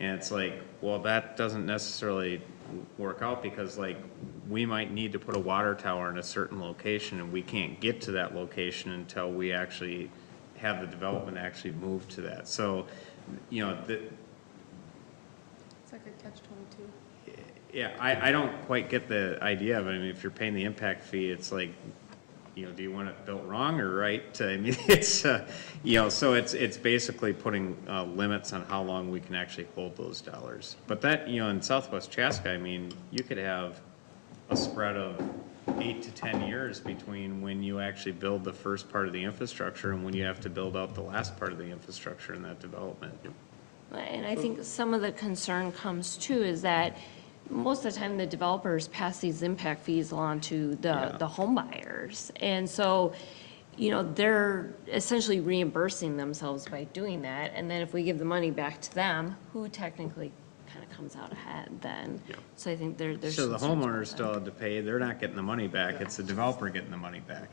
And it's like, well, that doesn't necessarily work out because like we might need to put a water tower in a certain location and we can't get to that location until we actually have the development actually move to that. So, it's like a catch-22. Yeah, I don't quite get the idea of it. I mean, if you're paying the impact fee, it's like, do you want it built wrong or right? I mean, it's, so it's basically putting limits on how long we can actually hold those dollars. But that, in Southwest Chaska, I mean, you could have a spread of 8 to 10 years between when you actually build the first part of the infrastructure and when you have to build out the last part of the infrastructure in that development. And I think some of the concern comes too is that most of the time the developers pass these impact fees along to the home buyers. And so, they're essentially reimbursing themselves by doing that. And then if we give the money back to them, who technically kind of comes out ahead then? Yeah. So I think there's So the concerns homeowners about still have to pay, they're not getting the money back, it's the developer getting the money back.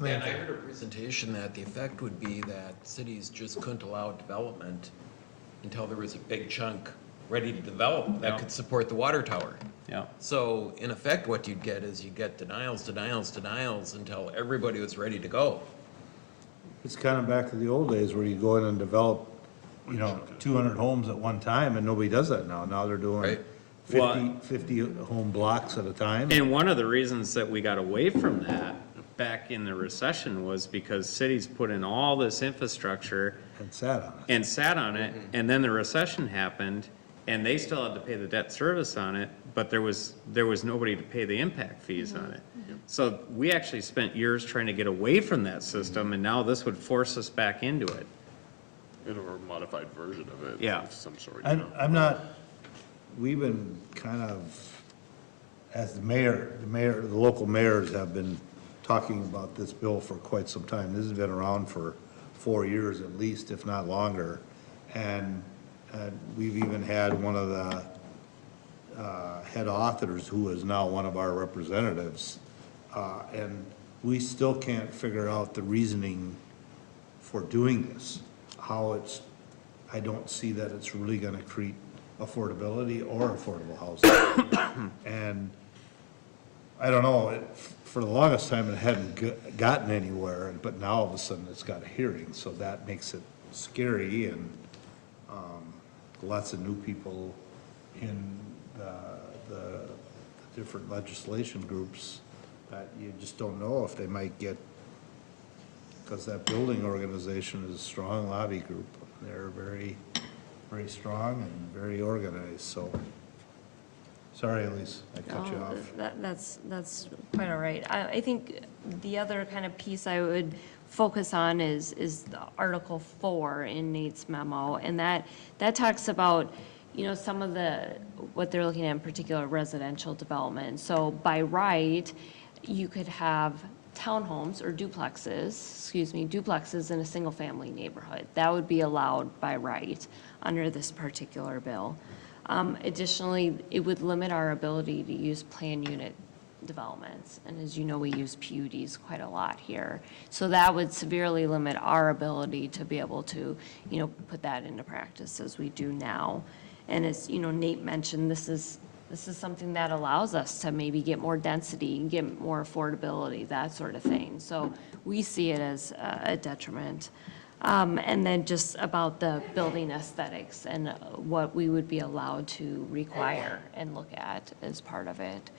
And I heard a presentation that the effect would be that cities just couldn't allow development until there was a big chunk ready to develop that could support the water tower. Yeah. So in effect, what you'd get is you'd get denials until everybody was ready to go. It's kind of back to the old days where you go in and develop, 200 homes at one time, and nobody does that now. Now they're doing Right. 50 home blocks at a time. And one of the reasons that we got away from that back in the recession was because cities put in all this infrastructure And sat on it. and then the recession happened, and they still had to pay the debt service on it, but there was nobody to pay the impact fees on it. So we actually spent years trying to get away from that system, and now this would force us back into it. Or a modified version of it. Yeah. Of some sort. I'm not, we've been kind of, as the local mayors have been talking about this bill for quite some time. This has been around for 4 years at least, if not longer. And we've even had one of the head authors, who is now one of our representatives, and we still can't figure out the reasoning for doing this. I don't see that it's really gonna create affordability or affordable housing. And I don't know, for the longest time, it hadn't gotten anywhere, but now all of a sudden it's got a hearing, so that makes it scary, and lots of new people in the different legislation groups that you just don't know if they might get because that building organization is a strong lobby group. They're very, very strong and very organized, so. Sorry, Elise, I cut you off. That's quite all right. I think the other kind of piece I would focus on is the Article 4 in Nate's memo, and that talks about, you know, some of what they're looking at in particular residential development. So by right, you could have townhomes or duplexes in a single-family neighborhood. That would be allowed by right under this particular bill. Additionally, it would limit our ability to use planned unit developments. And as you know, we use PUDs quite a lot here. So that would severely limit our ability to be able to, you know, put that into practice as we do now. And as, you know, Nate mentioned, this is something that allows us to maybe get more density and get more affordability, that sort of thing. So we see it as a detriment. And then just about the building aesthetics and what we would be allowed to require and look at as part of it.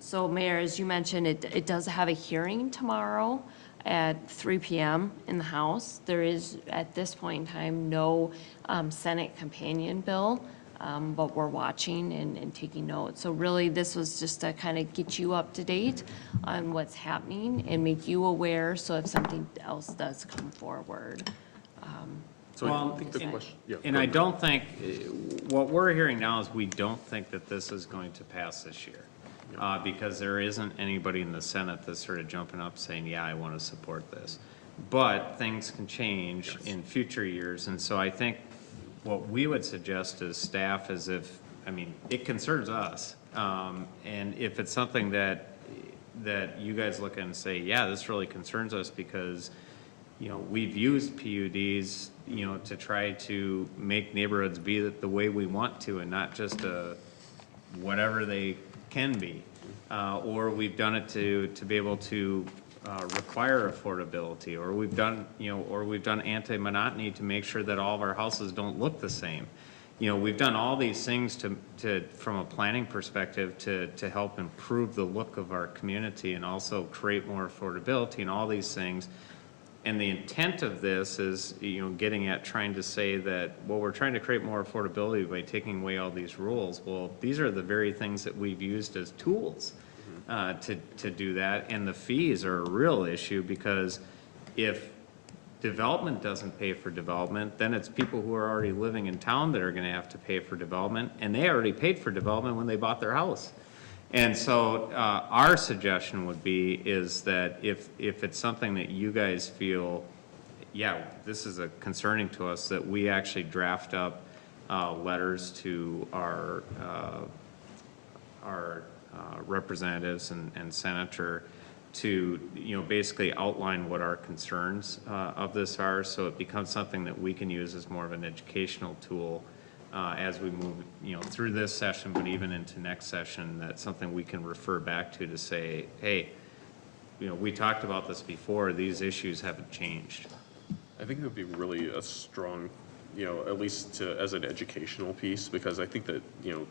So Mayor, as you mentioned, it does have a hearing tomorrow at 3 p.m. in the House. There is, at this point in time, no Senate companion bill, but we're watching and taking notes. So really, this was just to kind of get you up to date on what's happening and make you aware, so if something else does come forward. So I think the question, yeah. And go I ahead. don't think, what we're hearing now is we don't think that this is going to pass this year. Because there isn't anybody in the Senate that's sort of jumping up saying, yeah, I want to support this. But things can change in future years, and so I think what we would suggest as staff is it concerns us. And if it's something that you guys look at and say, yeah, this really concerns us because, you know, we've used PUDs, you know, to try to make neighborhoods be the way we want to and not just whatever they can be. Or we've done it to be able to require affordability, or we've done anti-monotony to make sure that all of our houses don't look the same. You know, we've done all these things to from a planning perspective to help improve the look of our community and also create more affordability and all these things. And the intent of this is, you know, getting at trying to say that, well, we're trying to create more affordability by taking away all these rules. Well, these are the very things that we've used as tools to do that. And the fees are a real issue because if development doesn't pay for development, then it's people who are already living in town that are going to have to pay for development. And they already paid for development when they bought their house. And so our suggestion would be is that if it's something that you guys feel, yeah, this is concerning to us, that we actually draft up letters to our representatives and senator to, you know, basically outline what our concerns of this are, so it becomes something that we can use as more of an educational tool as we move, you know, through this session, but even into next session. That's something we can refer back to say, hey, you know, we talked about this before, these issues haven't changed. I think it would be really a strong, you know, at least as an educational piece, because I think that, you know,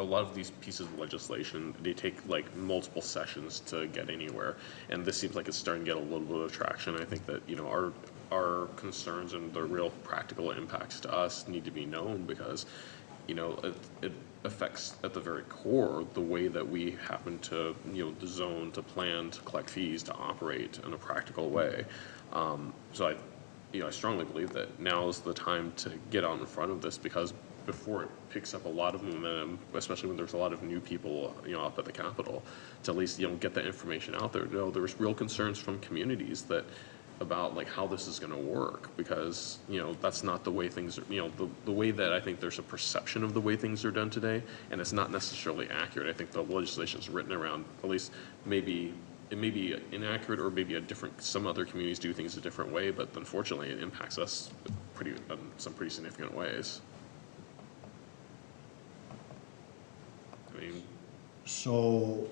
a lot of these pieces of legislation, they take like multiple sessions to get anywhere, and this seems like it's starting to get a little bit of traction. I think that, you know, our concerns and the real practical impacts to us need to be known, because, you know, it affects at the very core the way that we happen to, you know, the zone, to plan, to collect fees, to operate in a practical way. So I strongly believe that now is the time to get out in front of this, because before it picks up a lot of momentum, especially when there's a lot of new people, you know, up at the Capitol, to at least, you know, get that information out there. You know, there's real concerns from communities about like how this is going to work, because, you know, that's not the way things are, you know, the way that I think there's a perception of the way things are done today, and it's not necessarily accurate. I think the legislation is written around, at least maybe it may be inaccurate, or maybe some other communities do things a different way, but unfortunately it impacts us in some pretty significant ways. So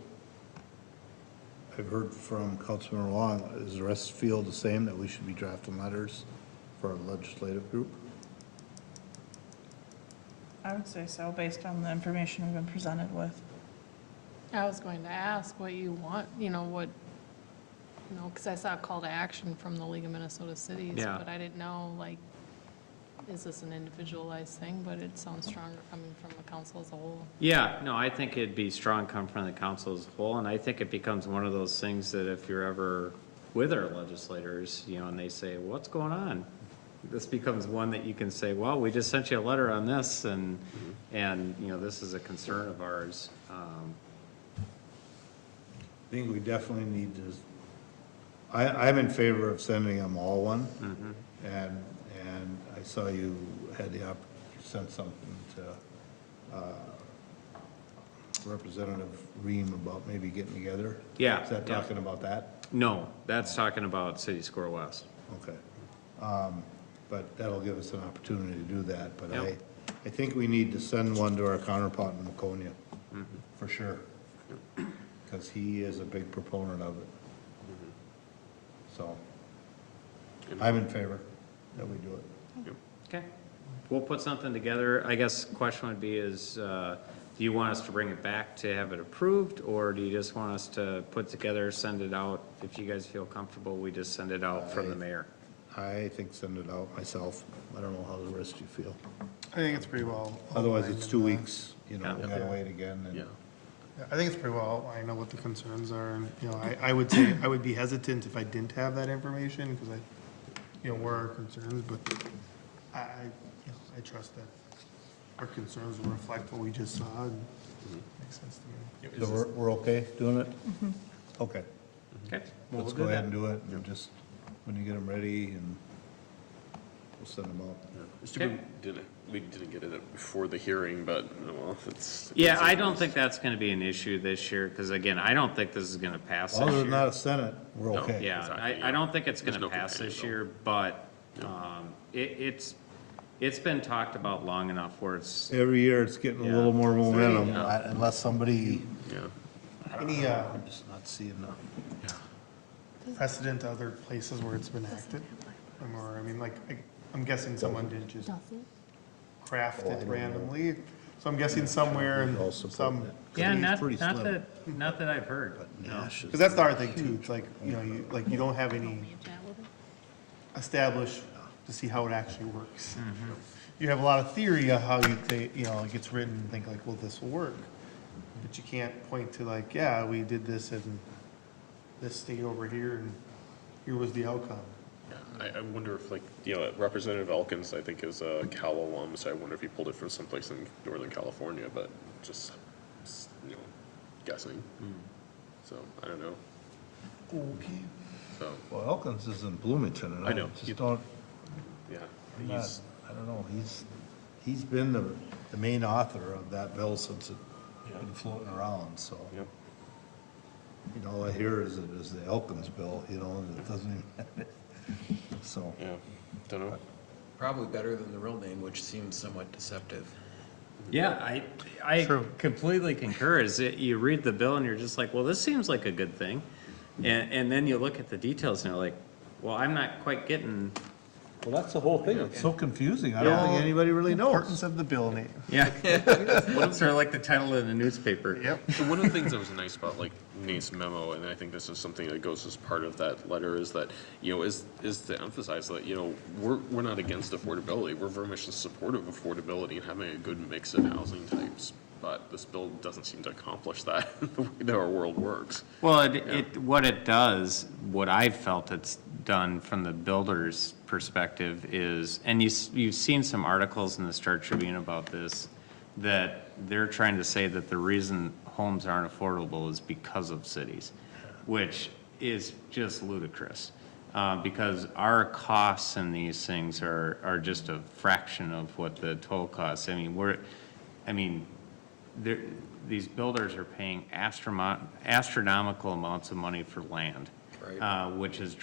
I've heard from Councilmember Wong, does the rest feel the same, that we should be drafting letters for our legislative group? I would say so, based on the information we've been presented with. I was going to ask what you want, you know, you know, because I saw a call to action from the League of Minnesota Cities, Yeah. but I didn't know, like, is this an individualized thing? But it sounds stronger coming from the council as a whole. Yeah, no, I think it'd be strong coming from the council as a whole, and I think it becomes one of those things that if you're ever with our legislators, you know, and they say, what's going on? This becomes one that you can say, well, we just sent you a letter on this, and, you know, this is a concern of ours. I think we definitely need to, I'm in favor of sending them all one. And I saw you had the opportunity to send something to Representative Ream about maybe getting together. Yeah, Is that yeah. talking about that? No, that's talking about City Square West. Okay. But that'll give us an opportunity to do that, but Yep. I think we need to send one to our counterpart in Maconia, for sure. Because he is a big proponent of it. So, I'm in favor that we do it. Okay. We'll put something together. I guess the question would be is, do you want us to bring it back to have it approved, or do you just want us to put together, send it out? If you guys feel comfortable, we just send it out from the mayor. I think send it out myself. I don't know how the rest of you feel. I think it's pretty well. Otherwise, outlined it's in 2 the- weeks, you know, we Yeah. gotta wait again. And Yeah. Yeah, I think it's pretty well outlined. I know what the concerns are, and, you know, I would say, I would be hesitant if I didn't have that information, because you know, where our concerns, but you know, I trust that our concerns will reflect what we just saw, and makes sense to me. So we're okay doing it? Okay. Okay. Let's go ahead and do it, and just, when you get them ready, and we'll send them out. It's too bad we didn't get it before the hearing, but, well, it's. Yeah, I don't think that's gonna be an issue this year, because again, I don't think this is gonna pass this Other year. than not a Senate, we're No. okay. Yeah, Exactly, I don't think it's There's gonna no pass this companion year, but, it's been talked about long enough where it's, Every year, it's getting a Yeah. little more momentum, unless somebody, Yeah. Any I'm just not seeing the. precedent to other places where it's been acted? Or, I mean, like, I'm guessing someone didn't just craft it randomly, so I'm guessing somewhere in I'll support some, it. yeah, He's not pretty slim. that I've heard. But Nash is. because that's the hard thing too, it's like, you know, you don't have any established to see how it actually works. You have a lot of theory of how you know, it gets written and think like, well, this will work. But you can't point to like, yeah, we did this in this state over here, and here was the outcome. I wonder if, like, you know, Representative Elkins, I think, is a Cal alum, so I wonder if he pulled it from someplace in Northern California, but just, you know, guessing. So, I don't know. Okay. So, Well, Elkins is in Bloomington, and I know. just don't, yeah, I'm not- he's, I don't know, he's been the main author of that bill since it's been floating around, so. Yep. You know, all I hear is it is the Elkins bill, you know, and it doesn't even, so. yeah, don't know. Probably better than the real name, which seems somewhat deceptive. Yeah, I True. completely concur, is that you read the bill and you're just like, well, this seems like a good thing. And then you look at the details and you're like, well, I'm not quite getting, Well, that's the whole thing, it's so confusing, I don't think anybody really Importance knows. of the bill name. yeah. Sort of like the title of the newspaper. Yep. So one of the things that was nice about like Nate's memo, and I think this is something that goes as part of that letter, is that, you know, is to emphasize that, you know, we're not against affordability. We're very much in support of affordability and having a good mix of housing types. But this bill doesn't seem to accomplish that the way that our world works. Well, what it does, what I've felt it's done from the builder's perspective is, and you've seen some articles in the Star Tribune about this, that they're trying to say that the reason homes aren't affordable is because of cities, which is just ludicrous. Because our costs in these things are just a fraction of what the total costs. I mean, these builders are paying astronomical amounts of money for land, which is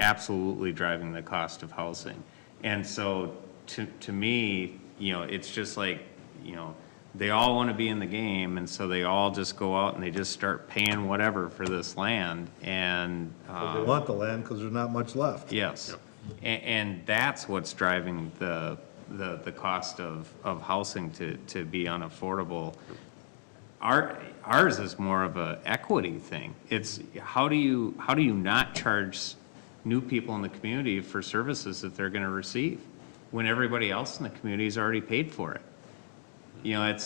absolutely driving the cost of housing. And so, to me, you know, it's just like, you know, they all want to be in the game, and so they all just go out and they just start paying whatever for this land, and They want the land because there's not much left. yes, and that's what's driving the cost of housing to be unaffordable. ours is more of a equity thing. It's, how do you not charge new people in the community for services that they're gonna receive when everybody else in the community's already paid for it? You know,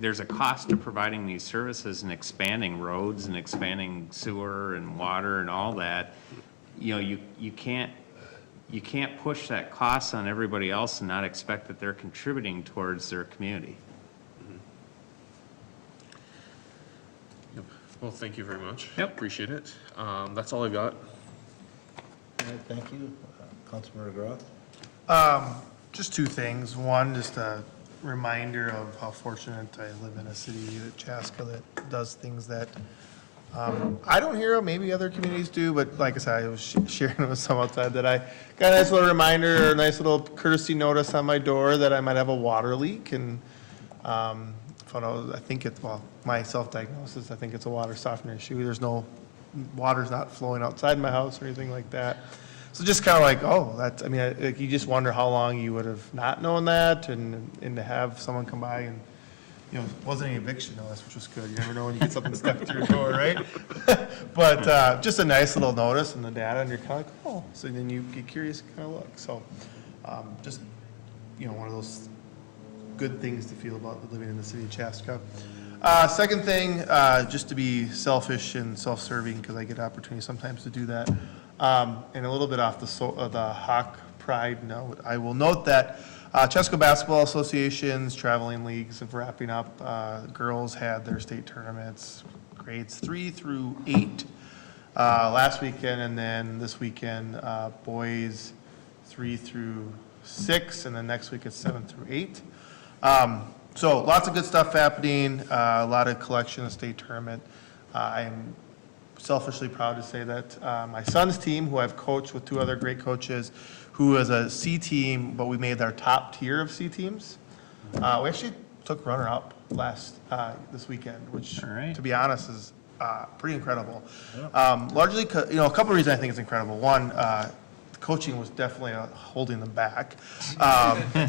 there's a cost to providing these services and expanding roads and expanding sewer and water and all that. You know, you can't push that cost on everybody else and not expect that they're contributing towards their community. Yep. Well, thank you very much. Yep. Appreciate it. That's all I got. All right, thank you. Councilmember McGrath? Just two things. One, just a reminder of how fortunate I live in a city, Chaska, that does things that I don't hear of, maybe other communities do, but like I said, I was sharing with some outside that I got a nice little reminder, a nice little courtesy notice on my door that I might have a water leak, and found out, I think it's, well, my self-diagnosis, I think it's a water softener issue. There's no, water's not flowing outside my house or anything like that. So just kind of like, oh, that's, I mean, like, you just wonder how long you would have not known that, and to have someone come by and, you know, it wasn't any eviction notice, which was good. You never know when you get something stuck to your door, right? But just a nice little notice in the data, and you're kind of like, oh, so then you get curious and kind of look. So just, you know, one of those good things to feel about living in the city of Chaska. Second thing, just to be selfish and self-serving, because I get opportunities sometimes to do that, and a little bit off the Hawk Pride note, I will note that Chaska Basketball Association's traveling leagues of wrapping up. Girls had their state tournaments, grades 3 through 8 last weekend, and then this weekend, boys 3 through 6, and then next week it's 7 through 8. So lots of good stuff happening, a lot of collection of state tournament. I'm selfishly proud to say that my son's team, who I've coached with 2 other great coaches, who is a C team, but we made our top tier of C teams. We actually took runner-up this weekend, which, to be honest, is pretty incredible. Largely, you know, a couple of reasons I think it's incredible. One, the coaching was definitely holding them back,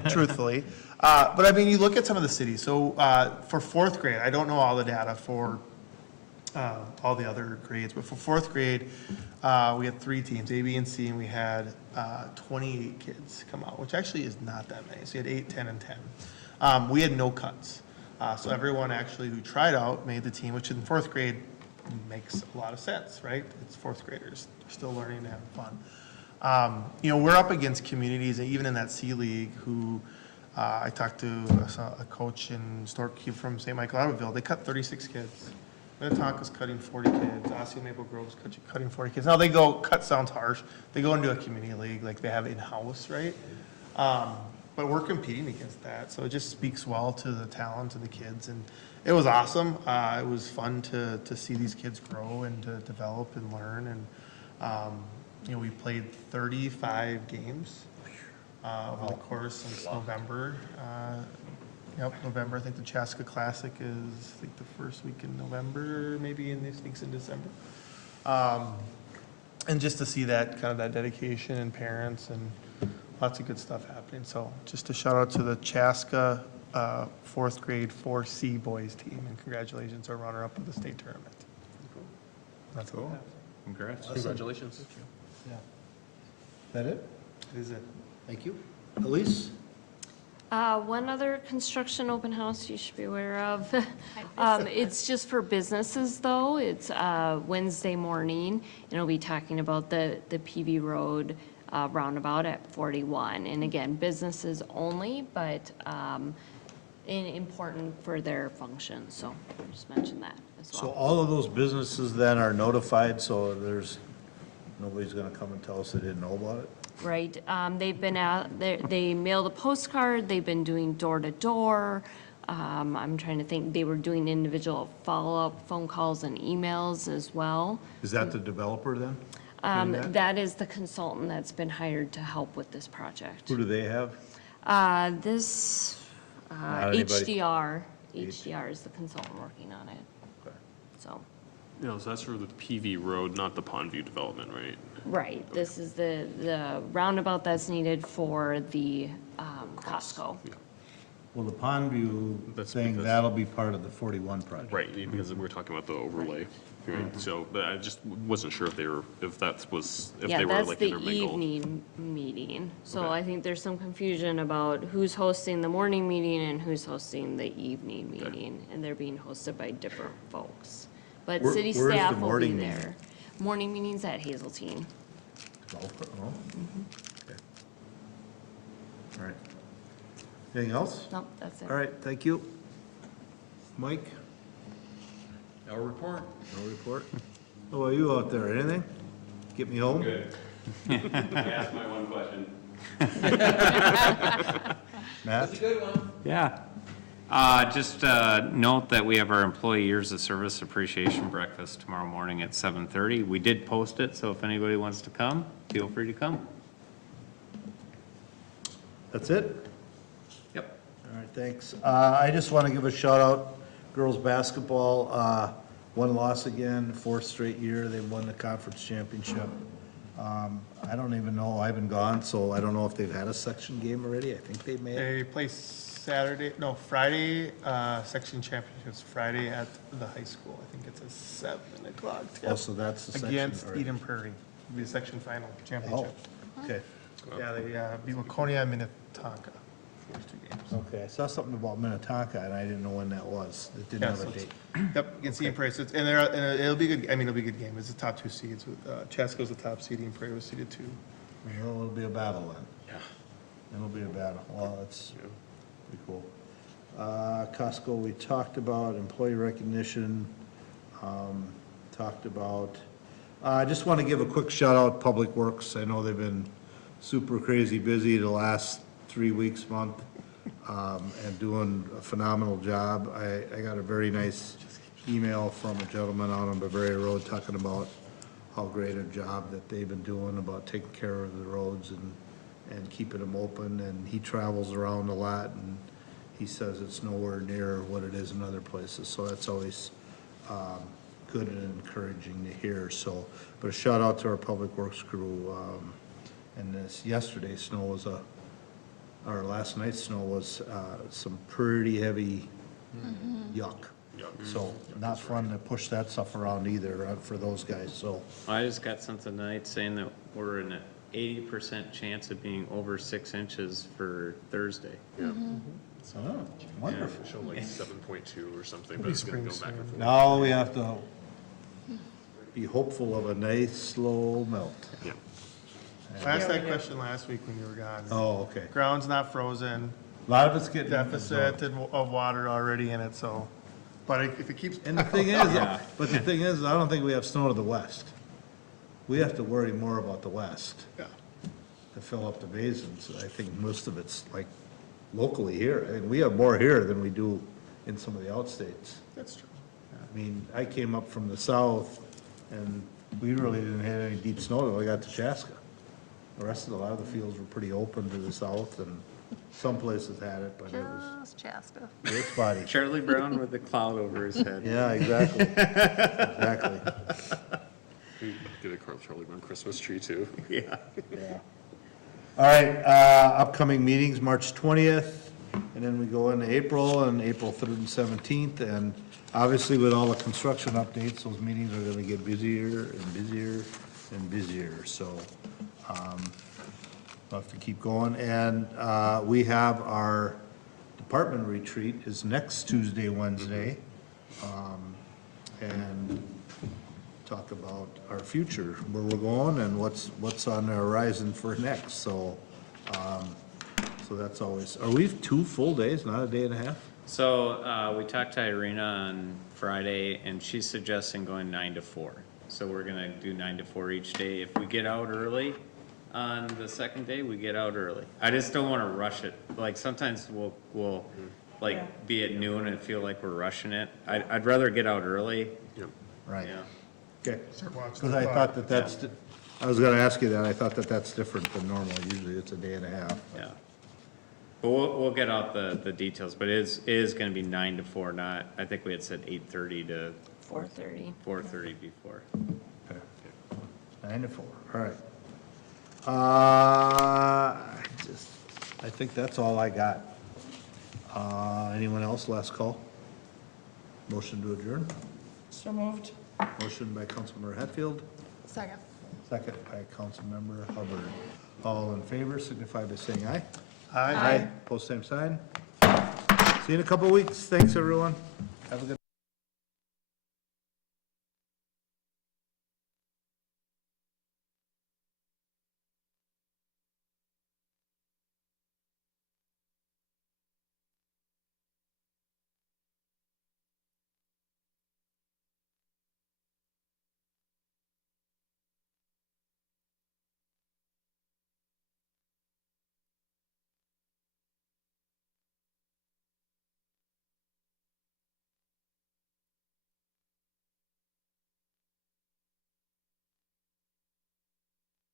truthfully. But I mean, you look at some of the cities. So for 4th grade, I don't know all the data for all the other grades, but for 4th grade, we had 3 teams, A, B, and C, and we had 28 kids come out, which actually is not that many. So you had 8, 10, and 10. We had no cuts. So everyone actually who tried out made the team, which in 4th grade makes a lot of sense, right? It's 4th graders. They're still learning and having fun. You know, we're up against communities, even in that C League, who I talked to a coach in Stork from St. Michael Abbeville. They cut 36 kids. Minnetonka's cutting 40 kids. Osseo Maple Grove's cutting 40 kids. Now they go, cut sounds harsh. They go into a community league like they have in-house, right? But we're competing against that. So it just speaks well to the talent of the kids. And it was awesome. It was fun to see these kids grow and to develop and learn. And, you know, we played 35 games over the course since November. November. I think the Chaska Classic is, I think, the first week in November, maybe in these weeks in December. And just to see that, kind of that dedication and parents and lots of good stuff happening. So just a shout out to the Chaska 4th grade 4C boys team, and congratulations, our runner-up of the state tournament. Cool. That's all I have. Congrats. Congratulations. Yeah. Is that it? That is it. Thank you. Elise? One other construction open house you should be aware of. It's just for businesses, though. It's Wednesday morning, and it'll be talking about the PV Road roundabout at 41. And again, businesses only, but important for their function. So I'll just mention that as well. So all of those businesses then are notified, so nobody's gonna come and tell us they didn't know about it? Right, they've been they mailed a postcard, they've been doing door-to-door. I'm trying to think, they were doing individual follow-up phone calls and emails as well. Is that the developer then? That is the consultant that's been hired to help with this project. Who do they have? HDR is the consultant working on it. Okay. So. No, so that's for the PV Road, not the Pondview development, right? Right, this is the roundabout that's needed for the Costco. Yeah. Well, the Pondview That's thing, because- that'll be part of the 41 project. Right, because we're talking about the overlay, right? So, but I just wasn't sure if they were, if that was, if Yeah, they were that's like the intermingled. evening meeting. So Okay. I think there's some confusion about who's hosting the morning meeting and who's hosting the evening meeting. And they're being hosted by different folks. But Where- city where's the staff will be morning meeting? there. Morning meeting's at Hazeltine. Oh, okay. All right. Anything else? Nope, that's it. All right, thank you. Mike? No report. No report? How about you out there, anything? Get me home? Good. Ask my one question. Matt? Good one. Yeah. Just note that we have our Employee Years of Service Appreciation Breakfast tomorrow morning at 7:30. We did post it, so if anybody wants to come, feel free to come. That's it? Yep. All right, thanks. I just want to give a shout out, girls' basketball, one loss again, fourth straight year, they won the conference championship. I don't even know, I haven't gone, so I don't know if they've had a section game already, I think they may have. They play Friday, section championships Friday at the high school. I think it's a 7 o'clock tip. Oh, so that's the section. Against already. Eden Prairie. It'll be a section final Oh, championship. okay, Yeah, they beat Waconia and Minnetonka, first two games. okay, I saw something about Minnetonka, and I didn't know when that was, it didn't Yeah, have so a it's- date. Yep, against Eden Prairie. So it's, and it'll be good, I mean, it'll be a good game. It's the top two seeds. Chaska's the top seed, Eden Prairie was seeded 2. Well, it'll be a battle then. Yeah. It'll be a battle, well, that's pretty cool. Costco, we talked about, employee recognition, talked about. I just want to give a quick shout out, Public Works, I know they've been super crazy busy the last 3 weeks, month, and doing a phenomenal job. I got a very nice email from a gentleman out on Bavaria Road talking about how great a job that they've been doing about taking care of the roads and keeping them open, and he travels around a lot, and he says it's nowhere near what it is in other places, so that's always good and encouraging to hear, so, but a shout out to our Public Works crew, and this, yesterday's snow was or last night's snow was some pretty heavy yuck. So, not fun to push that stuff around either for those guys, so. I just got something tonight saying that we're in an 80% chance of being over 6 inches for Thursday. Oh, wonderful. Show like 7.2 or something, but it's gonna go back and forth. Now we have to be hopeful of a nice, slow melt. Yeah. I asked that question last week when you were gone. Oh, okay. Ground's not frozen, A lot of it's getting. deficit of water already in it, so, but if it keeps. And the thing is, I don't think we have snow to the west. We have to worry more about the west Yeah. to fill up the basins. I think most of it's like locally here. I think we have more here than we do in some of the outstates. That's true. I mean, I came up from the south, and we really didn't have any deep snow till I got to Chaska. The rest of a lot of the fields were pretty open to the south, and some places had it, but it was, Chaska. it's spotty. Charlie Brown with the cloud over his head. Yeah, exactly. Exactly. Get a Charlie Brown Christmas tree too. Yeah. Yeah. All right, upcoming meetings, March 20th, and then we go into April, and April 3rd and 17th, and obviously with all the construction updates, those meetings are gonna get busier and busier and busier, so, we'll have to keep going, and, we have our department retreat is next Tuesday, Wednesday, and talk about our future, where we're going and what's on the horizon for next, so, so that's always, are we 2 full days, not a day and a half? So, we talked to Irina on Friday, and she's suggesting going 9 to 4. So we're gonna do 9 to 4 each day. If we get out early on the second day, we get out early. I just don't wanna rush it. Like, sometimes we'll like, Yeah. be at noon and feel like we're rushing it. I'd rather get out early, Right, yeah. okay, Start watching because the I clock. thought that that's, I was gonna ask you that, I thought that that's different than normal, usually it's a day and a half. Yeah. But we'll get out the details, but it is gonna be 9 to 4, not, I think we had said 8:30 to 4:30. 4:30 before. Okay. 9 to 4, all right. I think that's all I got. Anyone else? Last call. Motion to adjourn. So moved. Motion by Councilmember Hatfield, Second. second by Councilmember Hubbard. All in favor signify by saying aye. Aye. Post same sign. See you in a couple of weeks. Thanks, everyone. Have a good